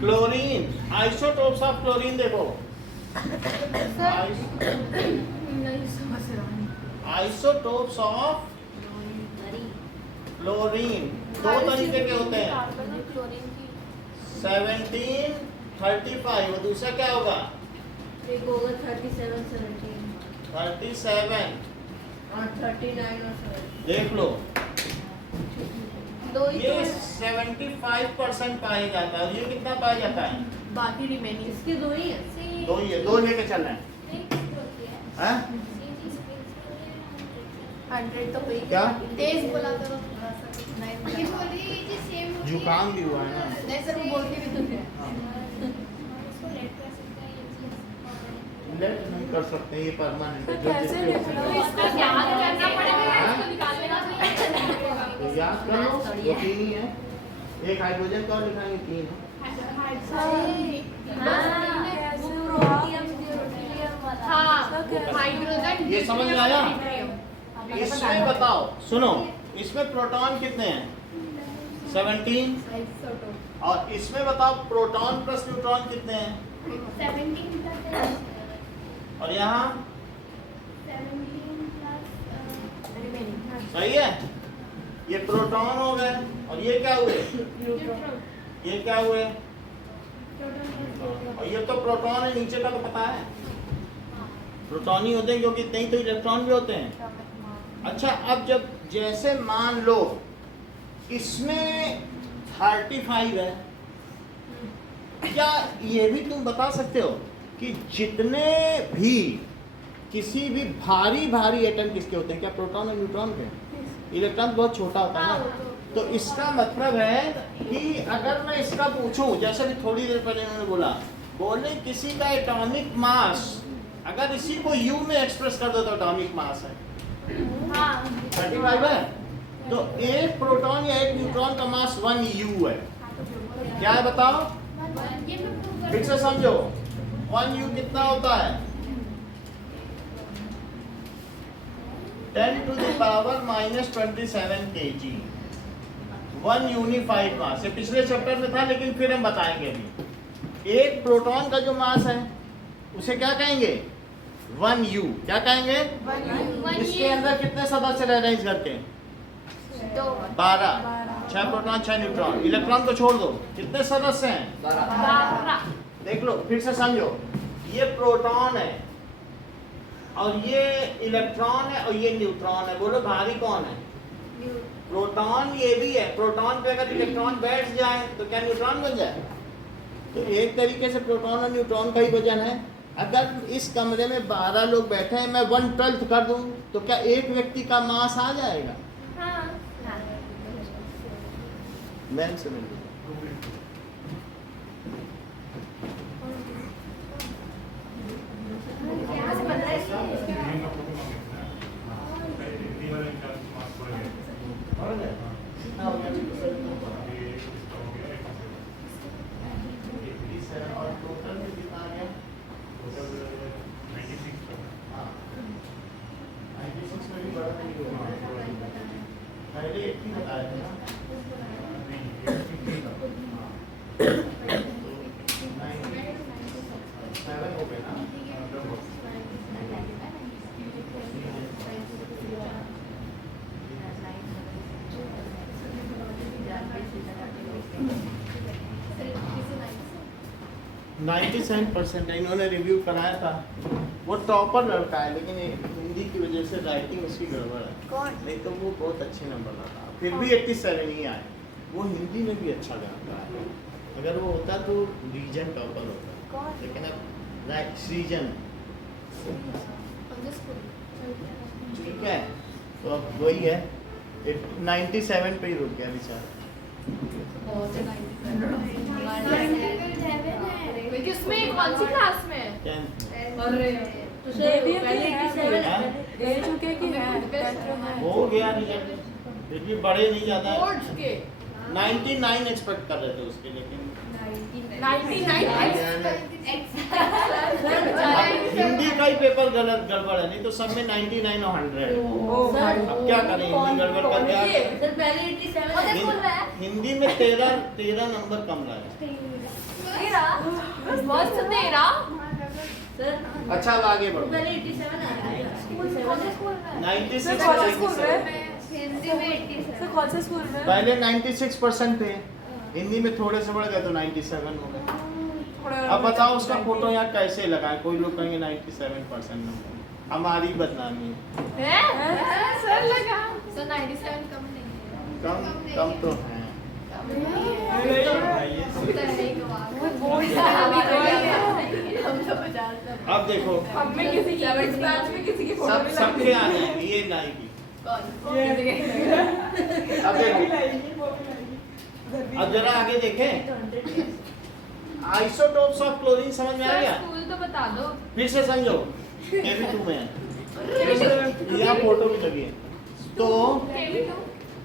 क्लोरीन, आइसोटोप्स ऑफ क्लोरीन देखो। नहीं समझ रहा हूँ। आइसोटोप्स ऑफ क्लोरीन दो तरीके के होते हैं, 17, 35, और दूसरा क्या होगा? एक होगा 37, 17 37। और 39 और 7। देख लो, दो ही ये तो है। 75% पाया जाता है और ये कितना पाया जाता है? बाकी रिमेनिंग इसके दो ही है। दो ही है, दो लेके चल रहे हैं। हैं? 100 तो वही क्या? तेज बोला तो नहीं ये बोला। बोल रही है कि सेम होती है। जुकाम भी हुआ है ना। नहीं सर वो बोलती भी तो है। इसको लेट कर सकते हैं ये चीज। लेट नहीं कर सकते, ये परमानेंट है। तो कैसे लिख तो लो? इसका याद करना पड़ेगा, इसको निकालने का तो याद कर लो, वो तीन ही है। एक हाइड्रोजन का और लिखाएंगे 3 है। हाँ हाइड्रोजन ये समझ में आया? इसमें बताओ, सुनो, इसमें प्रोटॉन कितने हैं? 17। और इसमें बताओ प्रोटॉन प्लस न्यूट्रॉन कितने हैं? 17 प्लस और यहाँ 17 प्लस सही है। ये प्रोटॉन हो गए और ये क्या हुए? ये क्या हुए? और ये तो प्रोटॉन है, नीचे का तो पता है, प्रोटॉन ही होते हैं क्योंकि इतने ही तो इलेक्ट्रॉन भी होते हैं। अच्छा, अब जब जैसे मान लो इसमें 35 है, क्या ये भी तुम बता सकते हो कि जितने भी किसी भी भारी भारी एटम किसके होते हैं, क्या प्रोटॉन और न्यूट्रॉन के? इलेक्ट्रॉन बहुत छोटा होता है ना। तो इसका मतलब है कि अगर मैं इसका पूछूं, जैसे भी थोड़ी देर पहले इन्होंने बोले किसी का एटॉमिक मास अगर इसी को U में एक्सप्रेस कर दो तो एटॉमिक मास है 35 है, तो एक प्रोटॉन या एक न्यूट्रॉन का मास 1U है। क्या है बताओ, फिर से समझो, 1U कितना होता है? 10 to the power -27 kg, 1 unified मास। ये पिछले चैप्टर में था लेकिन फिर हम बताएंगे अभी। एक प्रोटॉन का जो मास है उसे क्या कहेंगे? 1U। क्या कहेंगे? 1U। इसके अंदर कितने सदस्य रह रहे हैं इस घर के? 12। 6 प्रोटॉन 6 न्यूट्रॉन। इलेक्ट्रॉन को छोड़ दो, कितने सदस्य हैं? 12। देख लो, फिर से समझो, ये प्रोटॉन है और ये इलेक्ट्रॉन है और ये न्यूट्रॉन है। बोलो भारी कौन है? प्रोटॉन ये भी है। प्रोटॉन पे अगर इलेक्ट्रॉन बैठ जाए तो क्या न्यूट्रॉन बन जाए? तो एक तरीके से प्रोटॉन और न्यूट्रॉन का ही वजन है। अगर इस कमरे में 12 लोग बैठे हैं, मैं 1/12 कर दूं तो क्या एक व्यक्ति का मास आ जाएगा? मैम से मिल और टोटल में कितना आ गया? 96 में भी बड़ा नहीं होगा, पहले 80 बताया था ना। 7 हो गए ना। नाइन्टी 97% है, इन्होंने रिव्यू कराया था। वो टॉपर लड़का है लेकिन हिंदी की वजह से राइटिंग उसकी गड़बड़ है। नहीं तो वो बहुत अच्छे नंबर लाता, फिर भी 87 ही आए। वो हिंदी में भी अच्छा गाता है। अगर वो होता तो रीजन टॉपर होता, लेकिन अब सृजन ठीक है। तो अब वही है, 97 पे ही रुक गया बेचारा। किसमें, कौन सी क्लास में? अरे तो दे दिए पहले कि 87 है। दे चुके कि है हो गया रिजल्ट, फिर भी बड़े नहीं ज्यादा। बोर्ड्स के 99 एक्सपेक्ट कर रहे थे उसके, लेकिन 99 हिंदी का ही पेपर गलत गड़बड़ है, नहीं तो सब में 99 और 100। अब क्या करें, हिंदी गड़बड़ कर दिया। सर पहले 87 हिंदी में 13 नंबर कम रहा है। मस्त तेरा। सर अच्छा, अब आगे बढ़ो। पहले 87 आ रहा है कौन से स्कूल में? 96 कौन से स्कूल में? हिंदी में 87। सर कौन से स्कूल में? पहले 96% थे, हिंदी में थोड़े से बढ़ गए तो 97 हो गए। अब बताओ उसका फोटो यहाँ कैसे लगाए? कोई लोग कहेंगे 97% नंबर, हमारी बदनामी है। सर लगा सर 97 कम नहीं है। कम तो है। अब देखो, अब मैं किसी की बैच में किसी की फोटो सब भी सबके आ जाएंगे, ये लाएगी। अब देखो, अब जरा आगे देखें, आइसोटोप्स ऑफ क्लोरीन समझ में आ गया? स्कूल तो बता दो। फिर से समझो, ये भी तुम्हें है, यहाँ फोटो भी लगी है। तो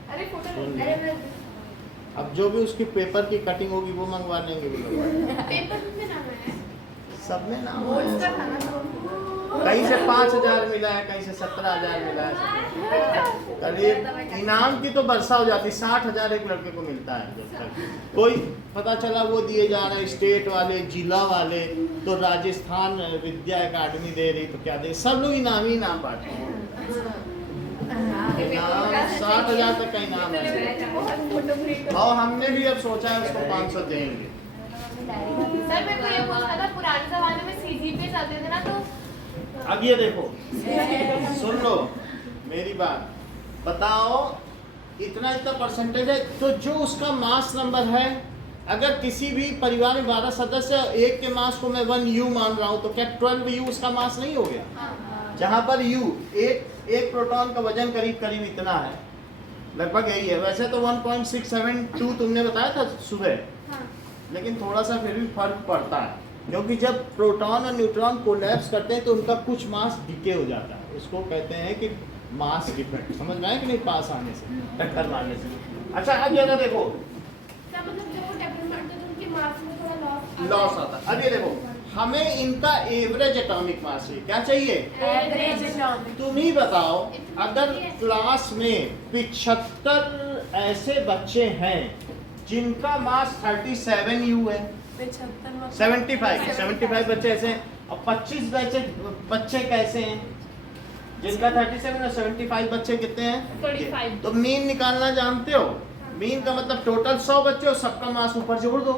अरे फोटो अरे अब जो भी उसकी पेपर की कटिंग होगी वो मंगवा लेंगे वो लोग। पेपर में नाम है, सब में नाम बोर्ड्स का है। था ना। कहीं से 5000 मिला है, कहीं से 17000 मिला है। करीब इनाम की तो बरसा हो जाती, 60,000 एक लड़के को मिलता है। जब तक कोई पता चला वो दिए जा रहे हैं स्टेट वाले, जिला वाले, तो राजस्थान विद्या अकादमी दे रही, तो क्या दे, सब लोग इनाम ही इनाम बांटते हैं। इनाम 60,000 तक का इनाम है। और हमने भी अब सोचा है उसको 500 देंगे। सर मेरे को ये पूछना था, पुराने जमाने में सीजीपीए चलते थे ना, तो अब ये देखो, सुन लो मेरी बात, बताओ इतना इतना परसेंटेज है, तो जो उसका मास नंबर है, अगर किसी भी परिवार में 12 सदस्य, एक के मास को मैं 1 U मान रहा हूँ, तो क्या 12 U उसका मास नहीं हो गया? जहाँ पर U एक प्रोटॉन का वजन करीब करीब इतना है, लगभग यही है। वैसे तो 1.672 तुमने बताया था सुबह, लेकिन थोड़ा सा फिर भी फर्क पड़ता है, क्योंकि जब प्रोटॉन और न्यूट्रॉन कोलैप्स करते हैं तो उनका कुछ मास डिके हो जाता है, उसको कहते हैं कि मास डिफेक्ट। समझ में आया कि नहीं? पास आने से, टक्कर मारने से। अच्छा अब ये देखो, सर मतलब जब वो टक्कर मारते हैं तो उनके मास में थोड़ा लॉस आता है। अब ये देखो, हमें इनका एवरेज एटॉमिक मास है, क्या चाहिए? Average atomic. तुम ही बताओ, अगर क्लास में 75 ऐसे बच्चे हैं जिनका मास 37 U है, 75 बच्चे ऐसे हैं, और 25 बच्चे कैसे हैं जिनका 37 और 75 बच्चे कितने हैं? 35। तो मीन निकालना जानते हो? मीन का मतलब टोटल 100 बच्चे और सबका मास ऊपर जोड़ दो।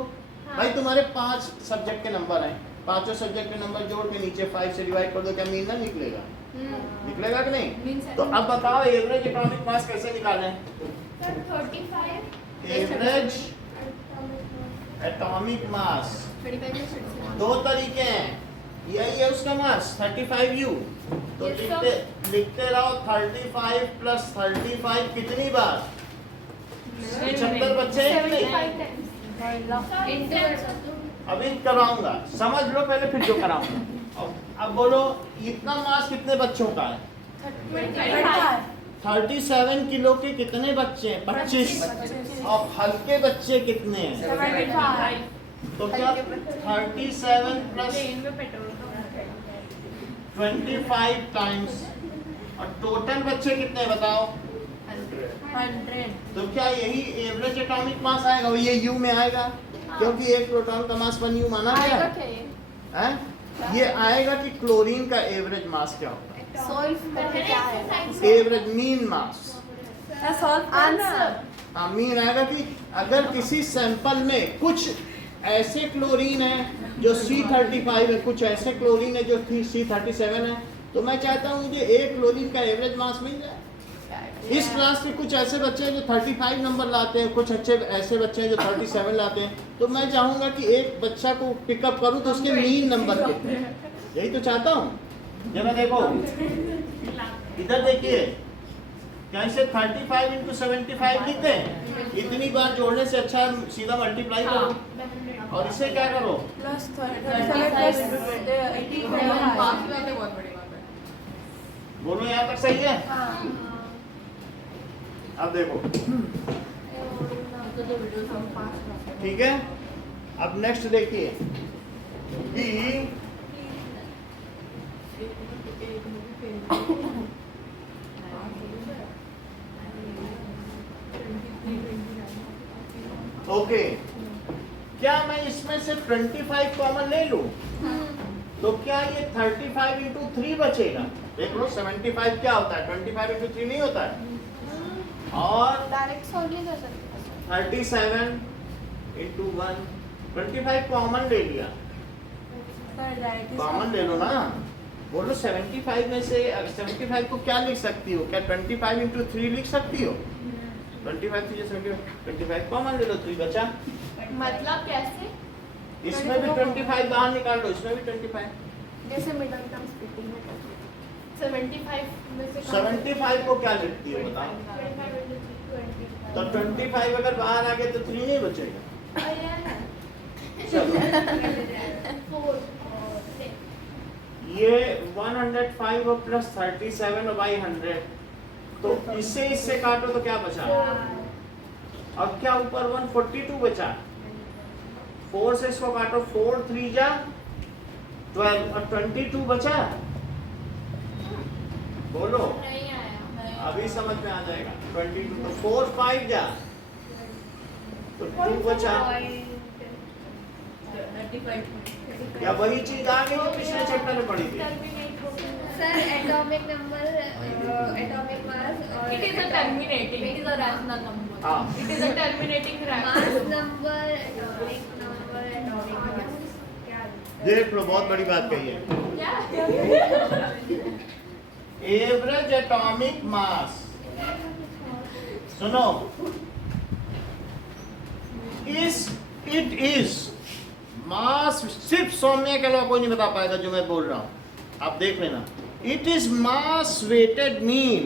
भाई तुम्हारे 5 सब्जेक्ट के नंबर हैं, पांचों सब्जेक्ट के नंबर जोड़ के नीचे 5 से डिवाइड कर दो, क्या मीन ना निकलेगा? निकलेगा कि नहीं? तो अब बताओ एवरेज एटॉमिक मास कैसे निकालें? सर 35 एवरेज एटॉमिक मास 35 में 36। 2 तरीके हैं, यही है उसका मास 35 U। तो Yes, sir. लिखते रहो 35 प्लस 35 कितनी बार? 75 बच्चे हैं कि नहीं? अभी कराऊंगा, समझ लो पहले फिर जो कराऊंगा। अब बोलो इतना मास कितने बच्चों का है? 37 किलो के कितने बच्चे हैं? 25। और हल्के बच्चे कितने हैं? 75। तो क्या 37 प्लस 25 टाइम्स, और टोटल बच्चे कितने बताओ? 100। तो क्या यही एवरेज एटॉमिक मास आएगा? वो ये U में आएगा, क्योंकि एक प्रोटॉन का मास 1 U माना गया आएगा है। क्या ये? हैं? ये आएगा कि क्लोरीन का एवरेज मास क्या होता है? सॉल्व करके क्या है? एवरेज मीन मास। आंसर हाँ, मीन आएगा कि अगर किसी सैंपल में कुछ ऐसे क्लोरीन है जो C35 है, कुछ ऐसे क्लोरीन है जो C37 है, तो मैं चाहता हूँ मुझे एक क्लोरीन का एवरेज मास मिल जाए। इस क्लास में कुछ ऐसे बच्चे हैं जो 35 नंबर लाते हैं, कुछ अच्छे ऐसे बच्चे हैं जो 37 लाते हैं, तो मैं चाहूंगा कि एक बच्चा को पिकअप करूं तो उसके मीन नंबर कितने हैं, यही तो चाहता हूं। जरा देखो इधर देखिए, कैसे 35 इंटू 75 लिखते हैं, इतनी बार जोड़ने से अच्छा सीधा मल्टीप्लाई करो, और इसे क्या करो? प्लस 37 बहुत बड़ी बात है। बोलो यहाँ तक सही है? अब देखो ठीक है, अब नेक्स्ट देखिए कि ओके, क्या मैं इसमें से 25 कॉमन ले लूं? तो क्या ये 35 इंटू 3 बचेगा? देख लो 75 क्या होता है, 25 इंटू 3 नहीं होता है। और डायरेक्ट सॉल्व नहीं कर सकते। 37 इंटू 1, 25 कॉमन ले लिया, कॉमन ले लो ना। बोलो 75 में से 75 को क्या लिख सकती हो? क्या 25 इंटू 3 लिख सकती हो? 25 से 25 कॉमन ले लो, 3 बचा। मतलब कैसे? इसमें भी 25 बाहर निकाल लो, इसमें भी 25। जैसे मिडिल टर्म स्प्लिटिंग में 75 में से 75 को क्या लिखती हो बताओ? तो 25 अगर बाहर आ गए तो 3 नहीं बचेगा। चलो ये 105 और प्लस 37 बाई 100, तो इससे काटो तो क्या बचा? अब क्या ऊपर 142 बचा, 4 से इसको काटो, 4 3 जा 12 और 22 बचा। बोलो नहीं आया। अभी समझ में आ जाएगा। 22 तो 4 5 जा तो 2 बचा। क्या वही चीज आ गई जो पिछले चैप्टर में पढ़ी थी? Sir atomic number, atomic mass और It is a terminating. It is a rational number. हाँ। It is a terminating mass rational. Number, atomic number, atomic mass. देख लो, बहुत बड़ी बात कही है। क्या? एवरेज एटॉमिक मास, सुनो, इट इज मास, सिर्फ सौम्य के अलावा कोई नहीं बता पाएगा जो मैं बोल रहा हूं, आप देख लेना। It is mass weighted mean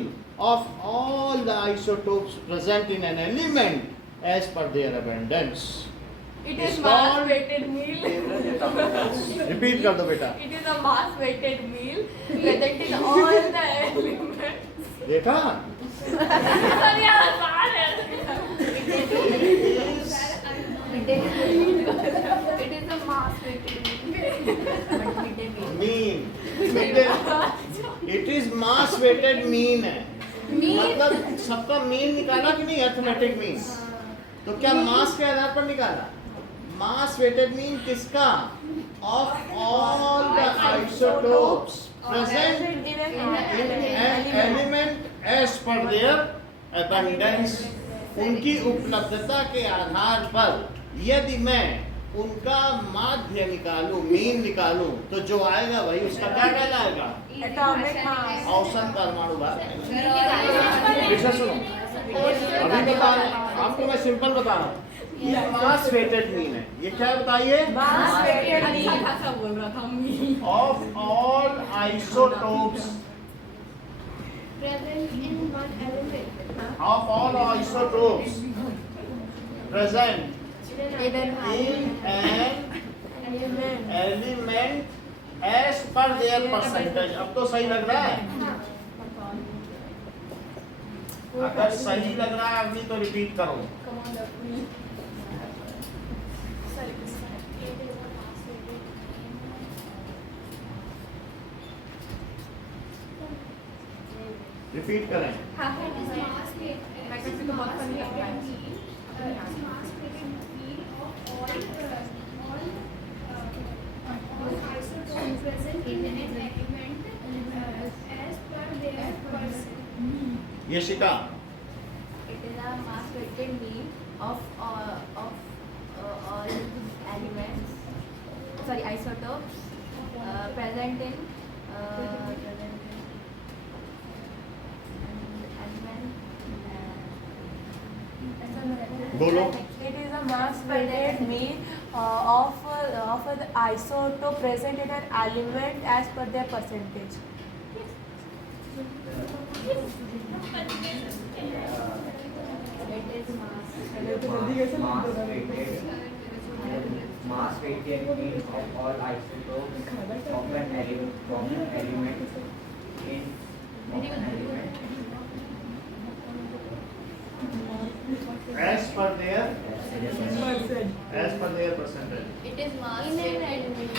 of all the isotopes present in an element as per their abundance. It is mass weighted meal. Repeat कर दो बेटा। It is a mass weighted meal present in all the elements. देखा? Sir ये आसान है। It is a mass weighted mean, it is mass weighted mean है, मतलब सबका मीन निकाला कि नहीं, अर्थमेटिक मीन। तो क्या मास के आधार पर निकाला? मास वेटेड मीन किसका? Of all the isotopes present in an element as per their abundance. उनकी उपलब्धता के आधार पर यदि मैं उनका माध्य निकालूं, मीन निकालूं, तो जो आएगा वही उसका क्या कहलाएगा? Atomic mass. औसत परमाणु भार। विषय सुनो, अभी बता रहा हूं आपको, मैं सिंपल बता रहा हूं। ये मास वेटेड मीन है, ये क्या बताइए? मास वेटेड अच्छा मीन खासा बोल रहा था mean. Of all isotopes, present in one element. Of all isotopes present In in an element as per their percentage। अब तो सही लग रहा है? अगर सही लग रहा है अभी तो रिपीट करो। रिपीट करें। मैं किसी को बहुत फनी लगता है। ये शिका, It is a mass weighted mean of all elements, sorry, isotopes present in बोलो। It is a mass weighted mean of the isotope present in an element as per their percentage. it is mass weighted mean of all isotopes of an element in element as per their percentage। It is mass weighted mean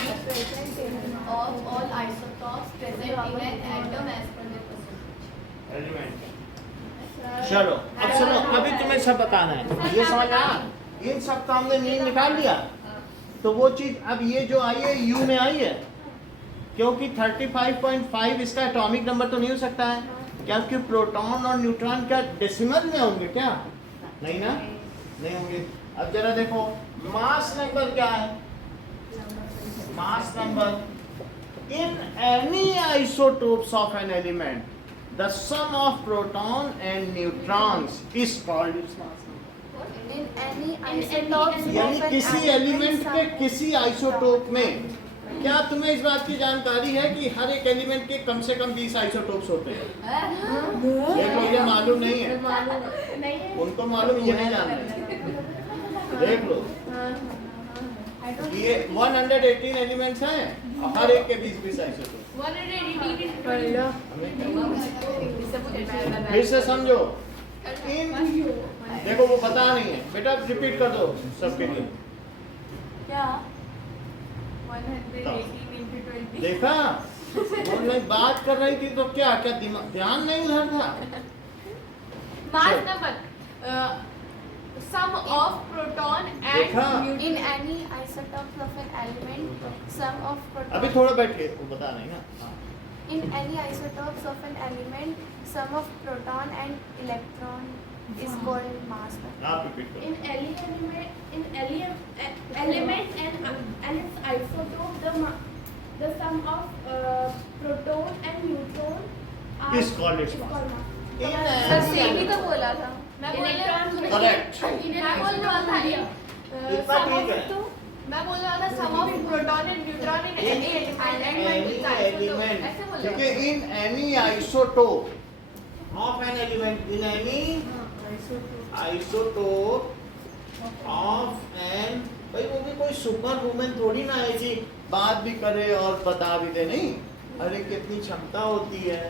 of all isotopes present in an atom as per their percentage. Element. चलो अब सुनो, अभी तुम्हें सब बताना है, ये समझ आया? इन सब का हमने मीन निकाल लिया, तो वो चीज अब ये जो आई है यू में आई है, क्योंकि 35.5 इसका एटॉमिक नंबर तो नहीं हो सकता है, क्योंकि प्रोटॉन और न्यूट्रॉन क्या डेसिमल में होंगे क्या? नहीं ना, नहीं होंगे। अब जरा देखो मास नंबर क्या है? Mass number in any isotopes of an element the sum of proton and neutrons is called its mass number। In any isotopes यानी of an किसी एलिमेंट के element, किसी आइसोटोप में, क्या तुम्हें इस बात की जानकारी है कि हर एक एलिमेंट के कम से कम 20 आइसोटोप्स होते हैं? ये मुझे मालूम नहीं है, उनको मालूम, ये नहीं जानते। देख लो, ये 118 एलिमेंट्स हैं और हर एक के 20-20 आइसोटोप। फिर से समझो, इन देखो वो पता नहीं है बेटा, रिपीट कर दो सबके लिए। क्या? 118 into 20। देखा, और मैं बात कर रही थी तो क्या क्या दिमाग ध्यान नहीं उधर था? Mass number sum of proton and देखा? neutron। in any isotopes of an element, sum of अभी proton. थोड़ा बैठिए, वो बता नहीं ना। हाँ। In any isotopes of an element, sum of proton and electron is called mass number. आप रिपीट करो। In element and its isotope, the the sum of proton and neutron Is called its mass. In sir any same ही तो बोला था मैं बोल रहा Electron हूँ Correct. मैं बोल रहा था इतना ठीक है। मैं बोल रहा था sum of proton and neutron in any element ऐसे बोल ठीक रहा है, in any isotope of an element, in any isotope of an, भाई वो भी कोई सुपर वुमेन थोड़ी ना है कि बात भी करे और बता भी दे, नहीं, अरे कितनी क्षमता होती है।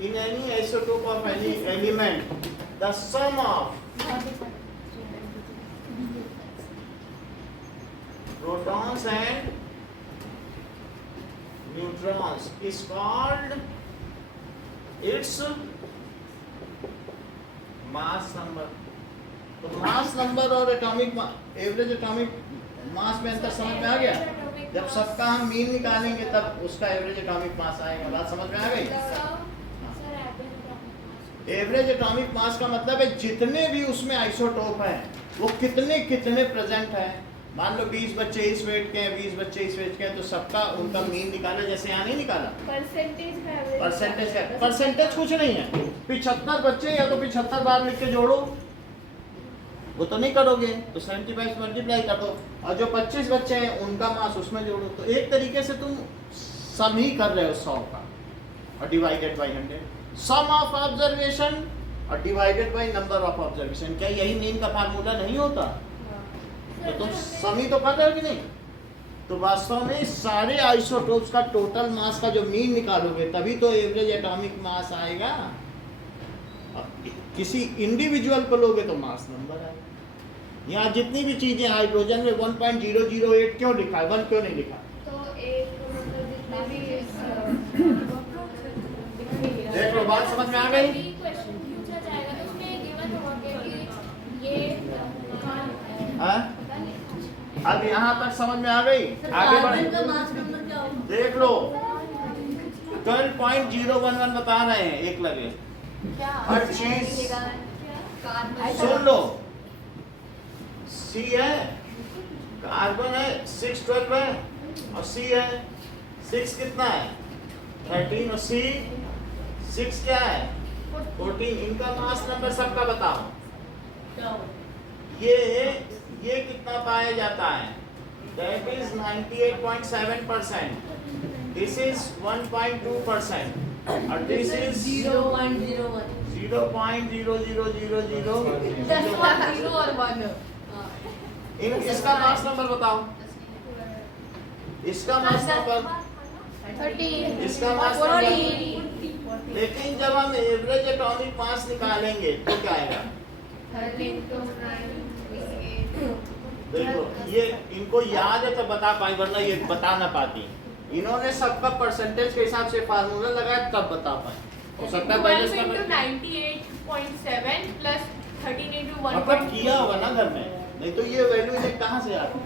In any isotope of any element, the sum of protons and neutrons is called its mass number. तो मास नंबर और एटॉमिक एवरेज एटॉमिक मास में अंतर समझ में आ गया। जब सबका हम मीन निकालेंगे तब उसका एवरेज एटॉमिक मास आएगा। बात समझ में आ गई। एवरेज एटॉमिक मास का मतलब है जितने भी उसमें आइसोटोप हैं वो कितने कितने प्रेजेंट हैं। मान लो 20 बच्चे इस वेट के हैं, 20 बच्चे इस वेट के हैं, तो सबका उनका मीन निकाला, जैसे यहाँ नहीं निकाला। परसेंटेज का average परसेंटेज का परसेंटेज कुछ नहीं है। 75 बच्चे या तो 75 बार लिख के जोड़ो, वो तो नहीं करोगे, तो 75 मल्टीप्लाई कर दो, और जो 25 बच्चे हैं उनका मास उसमें जोड़ो। तो एक तरीके से तुम सम ही कर रहे हो 100 का, और divided by 100, sum of observation और divided by number of observation. क्या यही मीन का फार्मूला नहीं होता? तो तुम सम ही तो कर रहे हो कि नहीं? तो वास्तव में सारे आइसोटोप्स का टोटल मास का जो मीन निकालोगे तभी तो एवरेज एटॉमिक मास आएगा। अब किसी इंडिविजुअल को लोगे तो मास नंबर आएगा। यहाँ जितनी भी चीजें, हाइड्रोजन में 1.008 क्यों लिखा है, 1 क्यों नहीं लिखा? तो एक मतलब जितने भी देख लो, बात समझ में आ गई? क्वेश्चन पूछा जाएगा तो उसमें गिवन होगा कि ये हाँ? अब यहाँ तक समझ में आ गई? आगे बढ़े। देख लो 12.011 बता रहे हैं एक लगे। हर चीज सुन लो। सी है, कार्बन है 612 है, और सी है 6 कितना है 13, और सी 6 क्या है 14। इनका मास नंबर सबका बताओ। ये कितना पाया जाता है? That is 98.7%. This is 1.2%. और this is 0.00000। इसका मास नंबर बताओ। इसका मास नंबर, इसका मास नंबर। लेकिन जब हम एवरेज एटॉमिक मास निकालेंगे तो क्या आएगा? देखो, ये इनको याद है तो बता पाए, वरना ये बता ना पाती। इन्होंने सबका परसेंटेज के हिसाब से फार्मूला लगाया तब बता पाए। हो सकता है पहले इसका 98.7 प्लस 13 into 1. मतलब किया होगा ना घर में, नहीं तो ये वैल्यू इन्हें कहाँ से आती?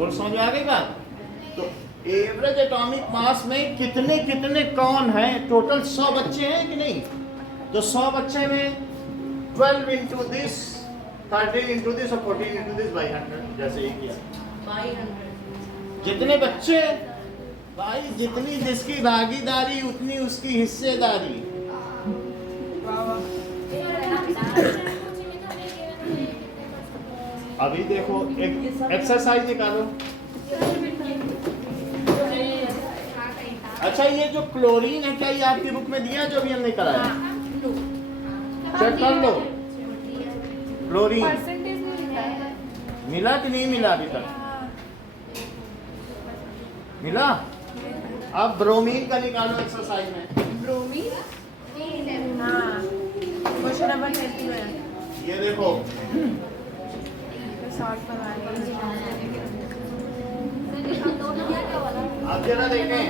और समझ में आ गई बात? तो एवरेज एटॉमिक मास में कितने कितने कौन हैं? टोटल 100 बच्चे हैं कि नहीं? तो 100 बच्चे में 12 into this, 13 into this और 14 into this by 100, जैसे ये किया। जितने बच्चे भाई, जितनी जिसकी भागीदारी उतनी उसकी हिस्सेदारी। अभी देखो एक एक्सरसाइज निकालो। अच्छा, ये जो क्लोरीन है क्या ये आपकी बुक में दिया जो भी हमने कराया? चेक कर लो। क्लोरीन परसेंटेज नहीं लिखा है। मिला कि नहीं मिला अभी तक? मिला? अब ब्रोमीन का निकालो एक्सरसाइज में। हाँ, क्वेश्चन नंबर 20 में ये देखो, सॉल्व करवा रहे आप जरा देखें,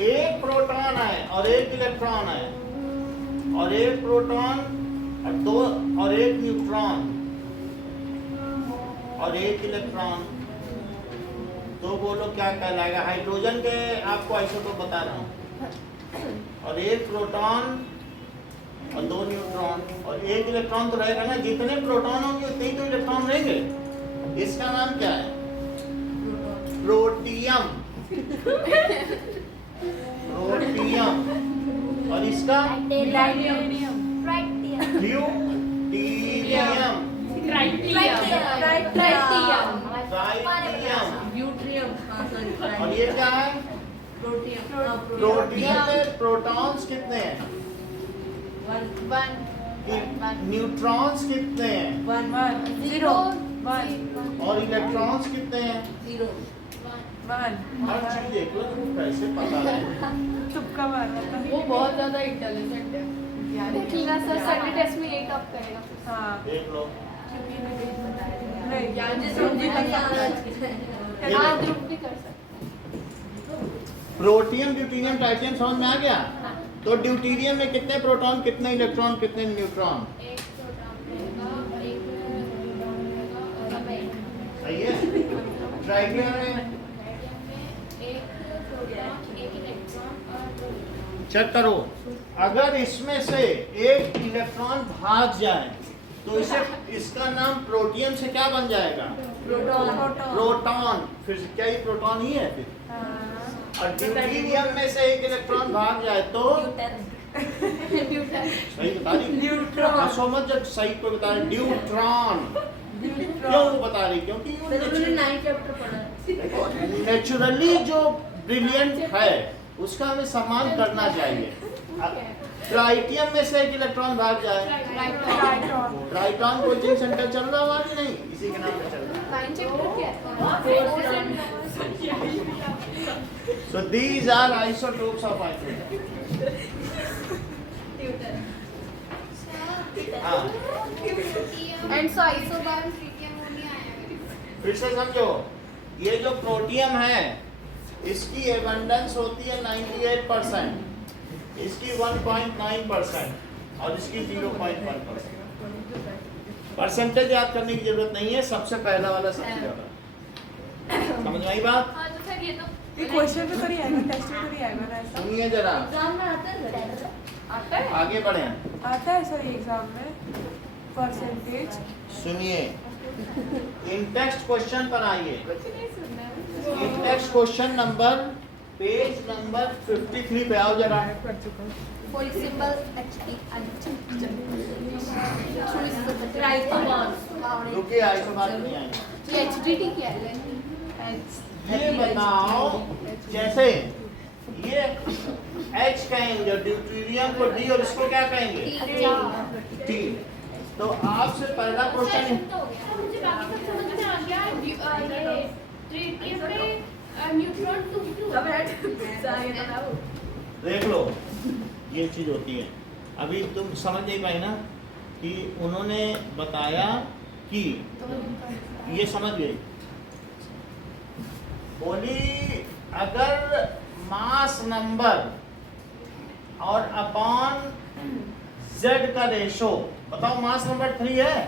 एक प्रोटॉन है और एक इलेक्ट्रॉन है, और एक प्रोटॉन और दो और एक न्यूट्रॉन और एक इलेक्ट्रॉन। तो बोलो क्या कहलाएगा? हाइड्रोजन के आपको आइसोटोप बता रहा हूँ। और एक प्रोटॉन और 2 न्यूट्रॉन और एक इलेक्ट्रॉन तो रहेगा ना। जितने प्रोटॉन होंगे उतने ही तो इलेक्ट्रॉन रहेंगे। इसका नाम क्या है? प्रोटियम। प्रोटियम। और इसका ड्यूटीरियम। और ये क्या है? प्रोटियम में प्रोटॉन्स कितने हैं? न्यूट्रॉन्स कितने हैं? 0 और इलेक्ट्रॉन्स कितने हैं? 1 हर चीज देख लो कैसे पता है। तुक्का मारना था। वो बहुत ज्यादा इंटेलिजेंट है देखिएगा सर संडे टेस्ट में यही टॉप करेगा हाँ देख लो। नहीं हाँ ध्रुव भी कर सकते प्रोटियम, ड्यूटीरियम, ट्राइटियम समझ में आ गया? तो ड्यूटीरियम में कितने प्रोटॉन, कितने इलेक्ट्रॉन, कितने न्यूट्रॉन? एक प्रोटॉन रहेगा एक न्यूट्रॉन रहेगा और सही है। ट्राइटियम में एक प्रोटॉन एक इलेक्ट्रॉन और दो न्यूट्रॉन चेक करो, अगर इसमें से एक इलेक्ट्रॉन भाग जाए तो इसे इसका नाम प्रोटियम से क्या बन जाएगा? प्रोटॉन। फिर क्या ये प्रोटॉन ही है फिर? और ड्यूटीरियम में से एक इलेक्ट्रॉन भाग जाए तो सही बता रही? न्यूट्रॉन। सो मच जब सही को बता रही ड्यूट्रॉन। क्यों बता रही? क्योंकि नेचुरली जो ब्रिलियंट है उसका हमें सम्मान करना चाहिए। ट्राइटियम में से एक इलेक्ट्रॉन भाग जाए, ट्राइटॉन कोचिंग सेंटर चल रहा हुआ कि नहीं? इसी के नाम पे चल रहा है। So these are isotopes of hydrogen. हाँ, एंड सो आइसोबार ट्रिटियम नहीं आया फिर से समझो, ये जो प्रोटियम है इसकी एबंडेंस होती है 98%, इसकी 1.9% और इसकी 0.1%। परसेंटेज याद करने की जरूरत नहीं है, सबसे पहला वाला सबसे ज्यादा। समझ में आई बात? हाँ तो सर ये तो ये क्वेश्चन में तो नहीं आएगा, टेस्ट में तो नहीं आएगा ना ऐसा? सुनिए जरा, एग्जाम में आता है आता है आगे बढ़े। आता है सर एग्जाम में परसेंटेज? सुनिए, इन टेक्स्ट क्वेश्चन पर आइए। कुछ नहीं सुनना है in text question number page number 53 पे आओ जरा। फॉर सिंबल एचटी रुकिए, आई तो बात नहीं आई। एचडीटी क्या है ये बताओ, जैसे ये H कहेंगे, ड्यूटीरियम को D और इसको क्या कहेंगे? T। तो आपसे पहला क्वेश्चन मुझे बाकी सब समझ में आ गया ये ट्रिटियम पे न्यूट्रॉन 2 देख लो, ये चीज होती है। अभी तुम समझ नहीं पाई ना कि उन्होंने बताया कि ये समझ गई, बोली अगर मास नंबर और अपॉन Z का रेशो, बताओ मास नंबर 3 है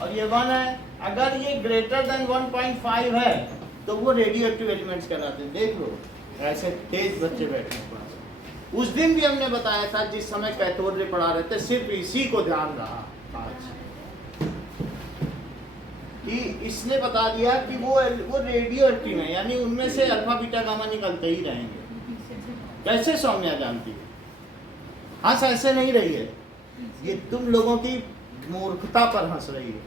और ये 1 है, अगर ये ग्रेटर देन 1.5 है तो वो रेडियो एक्टिव एलिमेंट्स कहलाते हैं। देख लो, ऐसे तेज बच्चे बैठे हैं क्लास में। उस दिन भी हमने बताया था जिस समय कैथोड रे पढ़ा रहे थे, सिर्फ इसी को ध्यान रहा आज कि इसने बता दिया कि वो रेडियो एक्टिव है, यानी उनमें से अल्फा बीटा गामा निकलते ही रहेंगे। कैसे सौम्या जानती है? हंस ऐसे नहीं रही है, ये तुम लोगों की मूर्खता पर हंस रही है।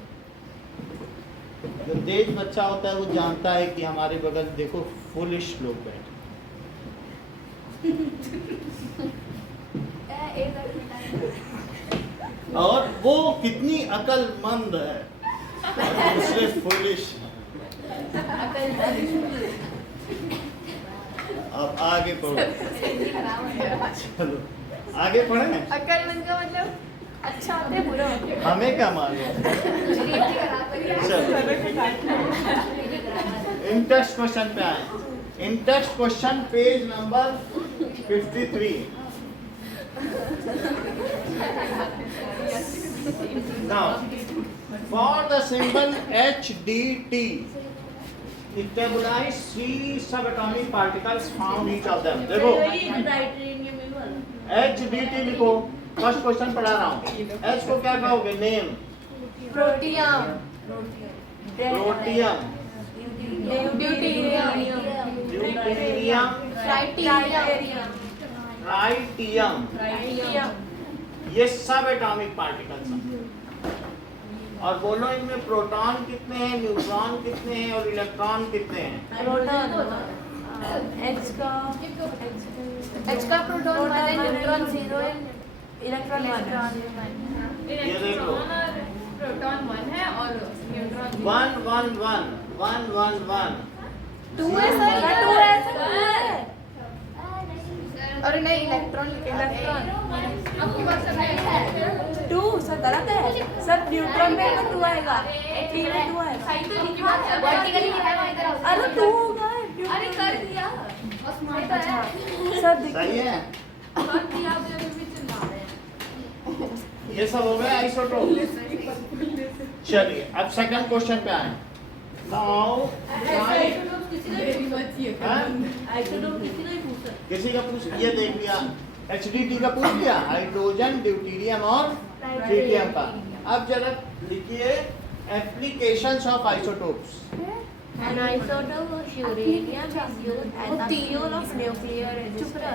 जो तेज बच्चा होता है वो जानता है कि हमारे बगल देखो फुलिश लोग बैठे, और वो कितनी अकलमंद है और दूसरे फुलिश। अब आगे पढ़ो, चलो आगे पढ़े। अकलमंद का मतलब अच्छा होता है बुरा होता है हमें क्या मालूम। चलो इन टेक्स्ट क्वेश्चन पे आए। In text question page number 53। Now, for the symbol HDT, stabilize 3 subatomic particles found each of them. देखो HDT लिखो, फर्स्ट क्वेश्चन पढ़ा रहा हूँ। H को क्या कहोगे? Name. Protium protium, deuterium, deuterium, tritium, ये सब एटॉमिक पार्टिकल्स हैं। और बोलो इनमें प्रोटॉन कितने हैं, न्यूट्रॉन कितने हैं और इलेक्ट्रॉन कितने हैं? H का प्रोटॉन 1 है, न्यूट्रॉन 0 है, इलेक्ट्रॉन 1 ये देखो प्रोटॉन 1 है और न्यूट्रॉन 1 1 1 1 1 1 2 है सर, 2 है सर, 2 है। और नहीं इलेक्ट्रॉन आपकी बात सब है 2 सर गलत है सर, न्यूट्रॉन में तो 2 आएगा, ठीक है 2 आएगा। सही तो लिखी बात है वर्टिकली लिखा है इधर। अरे 2 होगा अरे कर दिया सही तो है। सर सही है। कर दिया आप अभी भी चिल्ला रहे हैं ये सब हो गया आइसोटोप। चलिए अब सेकंड क्वेश्चन पे आए। नाउ मेरी मच्छी है किसी का पूछ ये देख लिया, HDT का पूछ लिया, हाइड्रोजन, ड्यूटीरियम और ट्रिटियम का। अब जरा लिखिए applications of isotopes. An isotope of uranium is used as a fuel of nuclear reactor.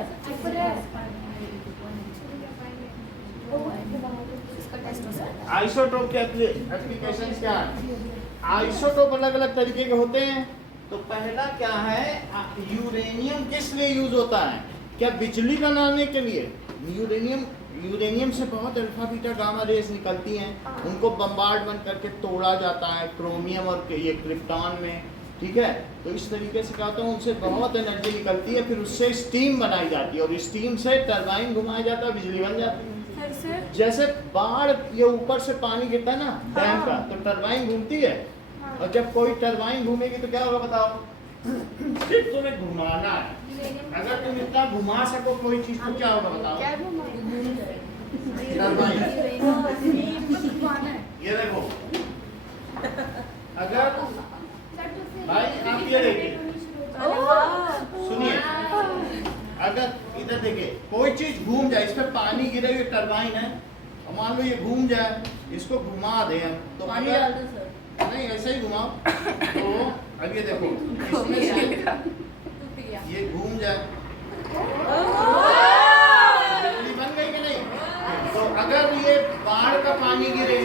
Isotope के एप्लीकेशंस क्या है? आइसोटोप अलग अलग तरीके के होते हैं। तो पहला क्या है, यूरेनियम किस लिए यूज होता है? क्या बिजली बनाने के लिए? यूरेनियम से बहुत अल्फा बीटा गामा रेज निकलती हैं, उनको बम्बार्डमेंट करके तोड़ा जाता है क्रोमियम और ये क्रिप्टॉन में, ठीक है। तो इस तरीके से क्या होता है, उनसे बहुत एनर्जी निकलती है, फिर उससे स्टीम बनाई जाती है और स्टीम से टरबाइन घुमाया जाता है, बिजली बन जाती है। जैसे बाढ़ ये ऊपर से पानी गिरता है ना डैम का, तो टरबाइन घूमती है, और जब कोई टरबाइन घूमेगी तो क्या होगा बताओ? सिर्फ तुम्हें घुमाना है। अगर तुम इतना घुमा सको कोई चीज तो क्या होगा बताओ? टरबाइन। ये देखो, अगर भाई आप ये देखिए, सुनिए, अगर इधर देखिए कोई चीज घूम जाए, इस पे पानी गिरे, ये टरबाइन है, और मान लो ये घूम जाए, इसको घुमा दे हम तो पानी डाल दो सर, नहीं ऐसे ही घुमाओ तो अब ये देखो इसमें से ये घूम जाए, बिजली बन गई कि नहीं? तो अगर ये बाढ़ का पानी गिरे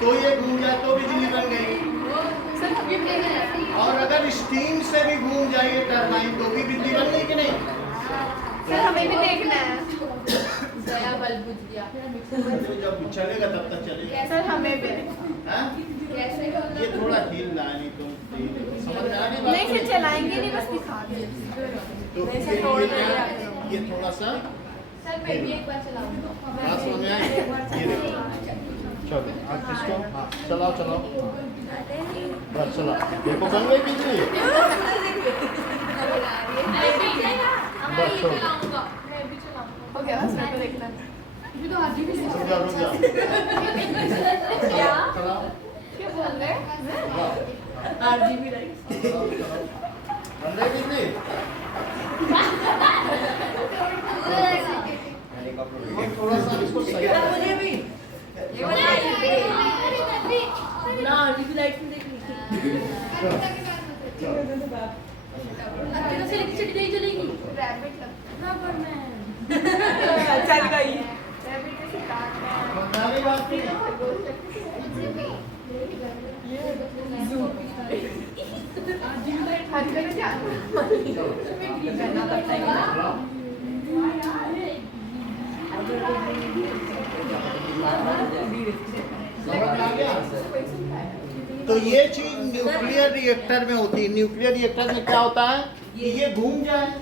तो ये घूम जाए तो बिजली बन गई, और अगर स्टीम से भी घूम जाए ये टरबाइन तो भी बिजली बन गई कि नहीं? सर हमें भी देखना है। दया बल्ब बुझ गया तो जब चलेगा तब तक चलेगा। सर हमें भी हाँ? कैसे ये थोड़ा हिल रहा है, नहीं तो समझ में आ रही बात? नहीं फिर चलाएंगे नहीं, बस दिखा दें। तो ये थोड़ा सा सर मैं भी एक बार चलाऊंगा। बात समझ में आई? ये देखो, चलो आप इसको हाँ चलाओ चलाओ, बस चलाओ, देखो बन गई बिजली। मैं भी चलाऊंगा, मैं भी चलाऊंगा। हो गया बस मेरे को देखना है। ये तो आज भी रुक जाओ रुक जाओ, क्या? चलाओ क्या बोल रहे हैं? आरजीबी लाइट चलाओ चलाओ, बन गई बिजली। हम थोड़ा सा इसको सही मुझे भी ये वाला ना आरजीबी लाइट में देख लीजिए। तो से सिटी नहीं चलेगी रैबिट लगता ना पर मैं चल गई। रैबिट से काटना है। बंगाली बात की हर जगह जाना समझ में आ गया? तो ये चीज न्यूक्लियर रिएक्टर में होती है। न्यूक्लियर रिएक्टर में क्या होता है कि ये घूम जाए,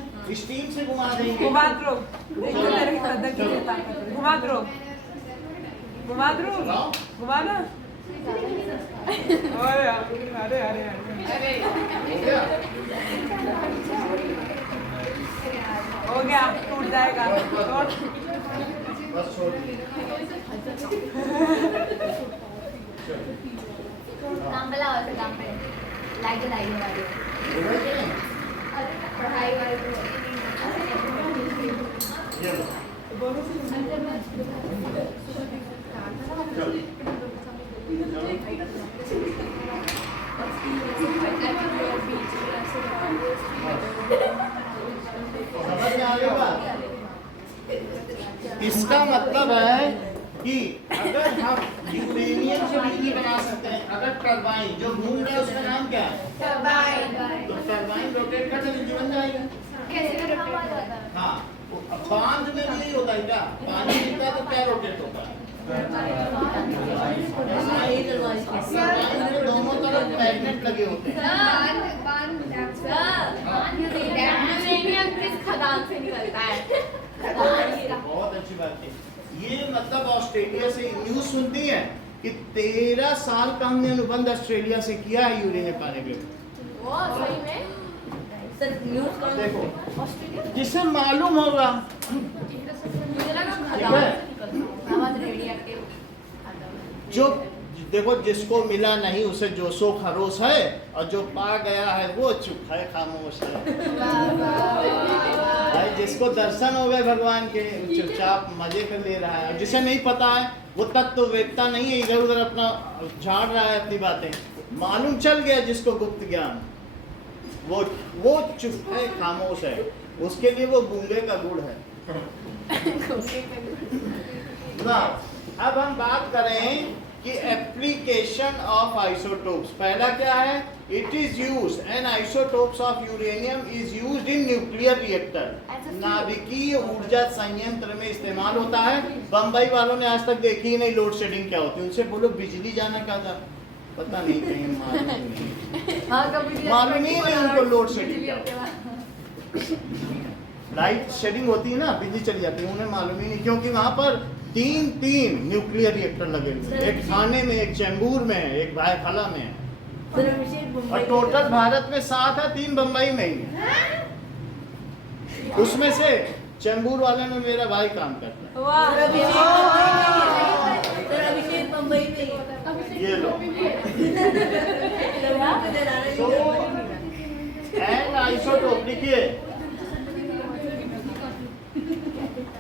स्टीम से घुमा देंगे, घुमा दो, देखो मेरे कदर की ताकत है। घुमा दो, घुमा दो, चलाओ। घुमा ना। अरे अरे अरे हो गया? हो गया, टूट जाएगा। बस छोड़ दीजिए। काम पे लाओ, काम पे लाइट वाली हो गया कि नहीं? पढ़ाई वाली ये लो। चलो। समझ में आ गई बात? इसका मतलब है कि अगर हम यूरेनियम से बिजली बना सकते हैं, अगर टरबाइन जो घूम रहा है उसका नाम क्या है? टरबाइन। तो टरबाइन रोटेट करके बिजली बन जाएगा। कैसे रोटेट करता है? हाँ, बांध में भी यही होता है क्या? पानी गिरता है तो क्या रोटेट होता है? दोनों तरफ मैग्नेट लगे होते हैं। यूरेनियम किस खदान से निकलता है? बहुत अच्छी बात है। ये मतलब ऑस्ट्रेलिया से न्यूज सुनती है कि 13 साल का हमने अनुबंध ऑस्ट्रेलिया से किया है यूरेनियम पाने के लिए। वो सही में देखो, जिसे मालूम होगा मुझे लगा ठीक खदान है। से निकलता है। आवाज रेडियोएक्टिव जो देखो, जिसको मिला नहीं उसे जोशो खरोश है, और जो पा गया है वो चुप है, खामोश है। भाई जिसको दर्शन हो गए भगवान के, चुपचाप मजे कर ले रहा है, और जिसे नहीं पता है वो तत्व वेदता नहीं है, इधर उधर अपना झाड़ रहा है अपनी बातें। मालूम चल गया जिसको गुप्त ज्ञान, वो चुप है, खामोश है, उसके लिए वो गूंगे का गुड़ है। ना अब हम बात करें कि एप्लीकेशन ऑफ आइसोटोप्स। पहला क्या है? It is used N isotopes of uranium is used in nuclear reactor. नाभिकीय ऊर्जा संयंत्र में इस्तेमाल होता है। बंबई वालों ने आज तक देखी ही नहीं लोड शेडिंग क्या होती है। उनसे बोलो बिजली जाना क्या था, पता नहीं, कहीं मालूम ही नहीं उनको लोड शेडिंग क्या होता है। लाइट शेडिंग होती है ना, बिजली चली जाती है, उन्हें मालूम ही नहीं, क्योंकि वहां पर तीन न्यूक्लियर रिएक्टर लगे हुए हैं। एक थाने में, एक चेंबूर में, एक भायखला में है। और टोटल भारत में 7 है, 3 बम्बई में ही है। उसमें से चेंबूर वाले में मेरा भाई काम करता है। ये लो एंड आइसोटोप लिखिए,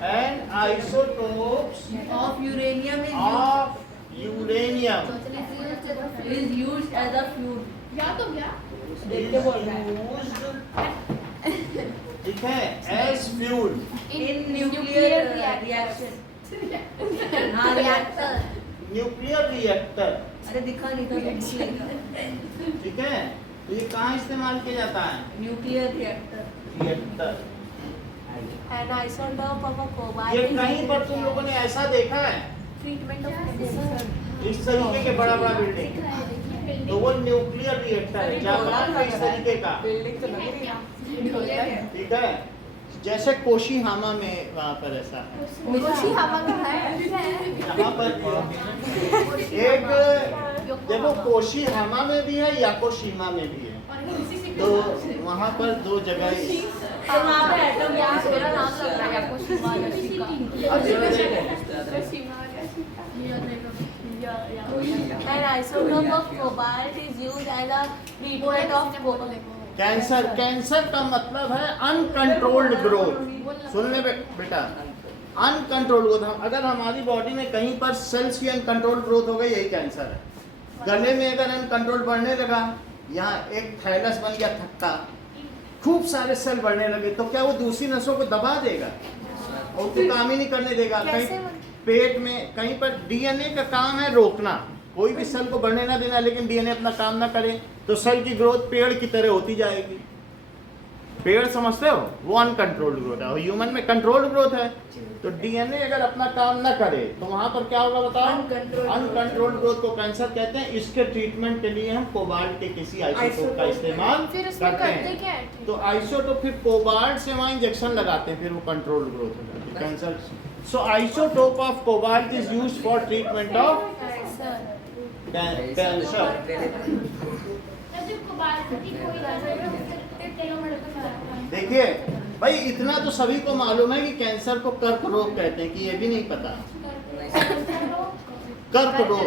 and isotopes of uranium of uranium is used as a fuel. ठीक है, as fuel In nuclear reaction. हाँ reactor. Nuclear reactor. अरे दिखा नहीं था ठीक है, तो ये कहाँ इस्तेमाल किया जाता है? Nuclear reactor. Reactor. An isotope of a cobalt ये is कहीं पर तुम लोगों ने ऐसा देखा है? treatment of cancer. इस तरीके के बड़ा बड़ा बिल्डिंग, तो वो न्यूक्लियर रिएक्टर है। जापान में इस तरीके का, ठीक है, जैसे कोशीहामा में वहाँ पर ऐसा है। यहाँ पर एक देखो, कोशीहामा में भी है, याकोशिमा में भी है, तो वहाँ पर 2 जगह मेरा नाम लग रहा है याकोशिमा An isotope of cobalt is used as a treatment of cancer. Cancer का मतलब है अनकंट्रोल्ड ग्रोथ। सुन ले बेटा, अनकंट्रोल्ड ग्रोथ। अगर हमारी बॉडी में कहीं पर सेल्स की अनकंट्रोल्ड ग्रोथ हो गई, यही कैंसर है। गले में अगर अनकंट्रोल बढ़ने लगा, यहाँ एक थायलस बन गया थक्का, खूब सारे सेल बढ़ने लगे, तो क्या वो दूसरी नसों को दबा देगा और तो काम ही नहीं करने देगा। कहीं पेट में कहीं पर डीएनए का काम है रोकना, कोई भी सेल को बढ़ने ना देना, लेकिन डीएनए अपना काम ना करे तो सेल की ग्रोथ पेड़ की तरह होती जाएगी। पेड़ समझते हो, वो अनकंट्रोल्ड ग्रोथ है, और ह्यूमन में कंट्रोल्ड ग्रोथ है। तो डीएनए अगर अपना काम ना करे तो वहां पर क्या होगा बताओ? अनकंट्रोल्ड ग्रोथ को कैंसर कहते हैं। इसके ट्रीटमेंट के लिए हम कोबाल्ट के किसी आइसोटोप का इस्तेमाल करते हैं। तो आइसोटोप फिर कोबाल्ट से वहाँ इंजेक्शन लगाते हैं, फिर वो कंट्रोल्ड ग्रोथ हो जाती है cancer. So isotope of cobalt is used for treatment of cancer. देखिए भाई, इतना तो सभी को मालूम है कि कैंसर को कर्क रोग कहते हैं, कि ये भी नहीं पता? कर्क रोग।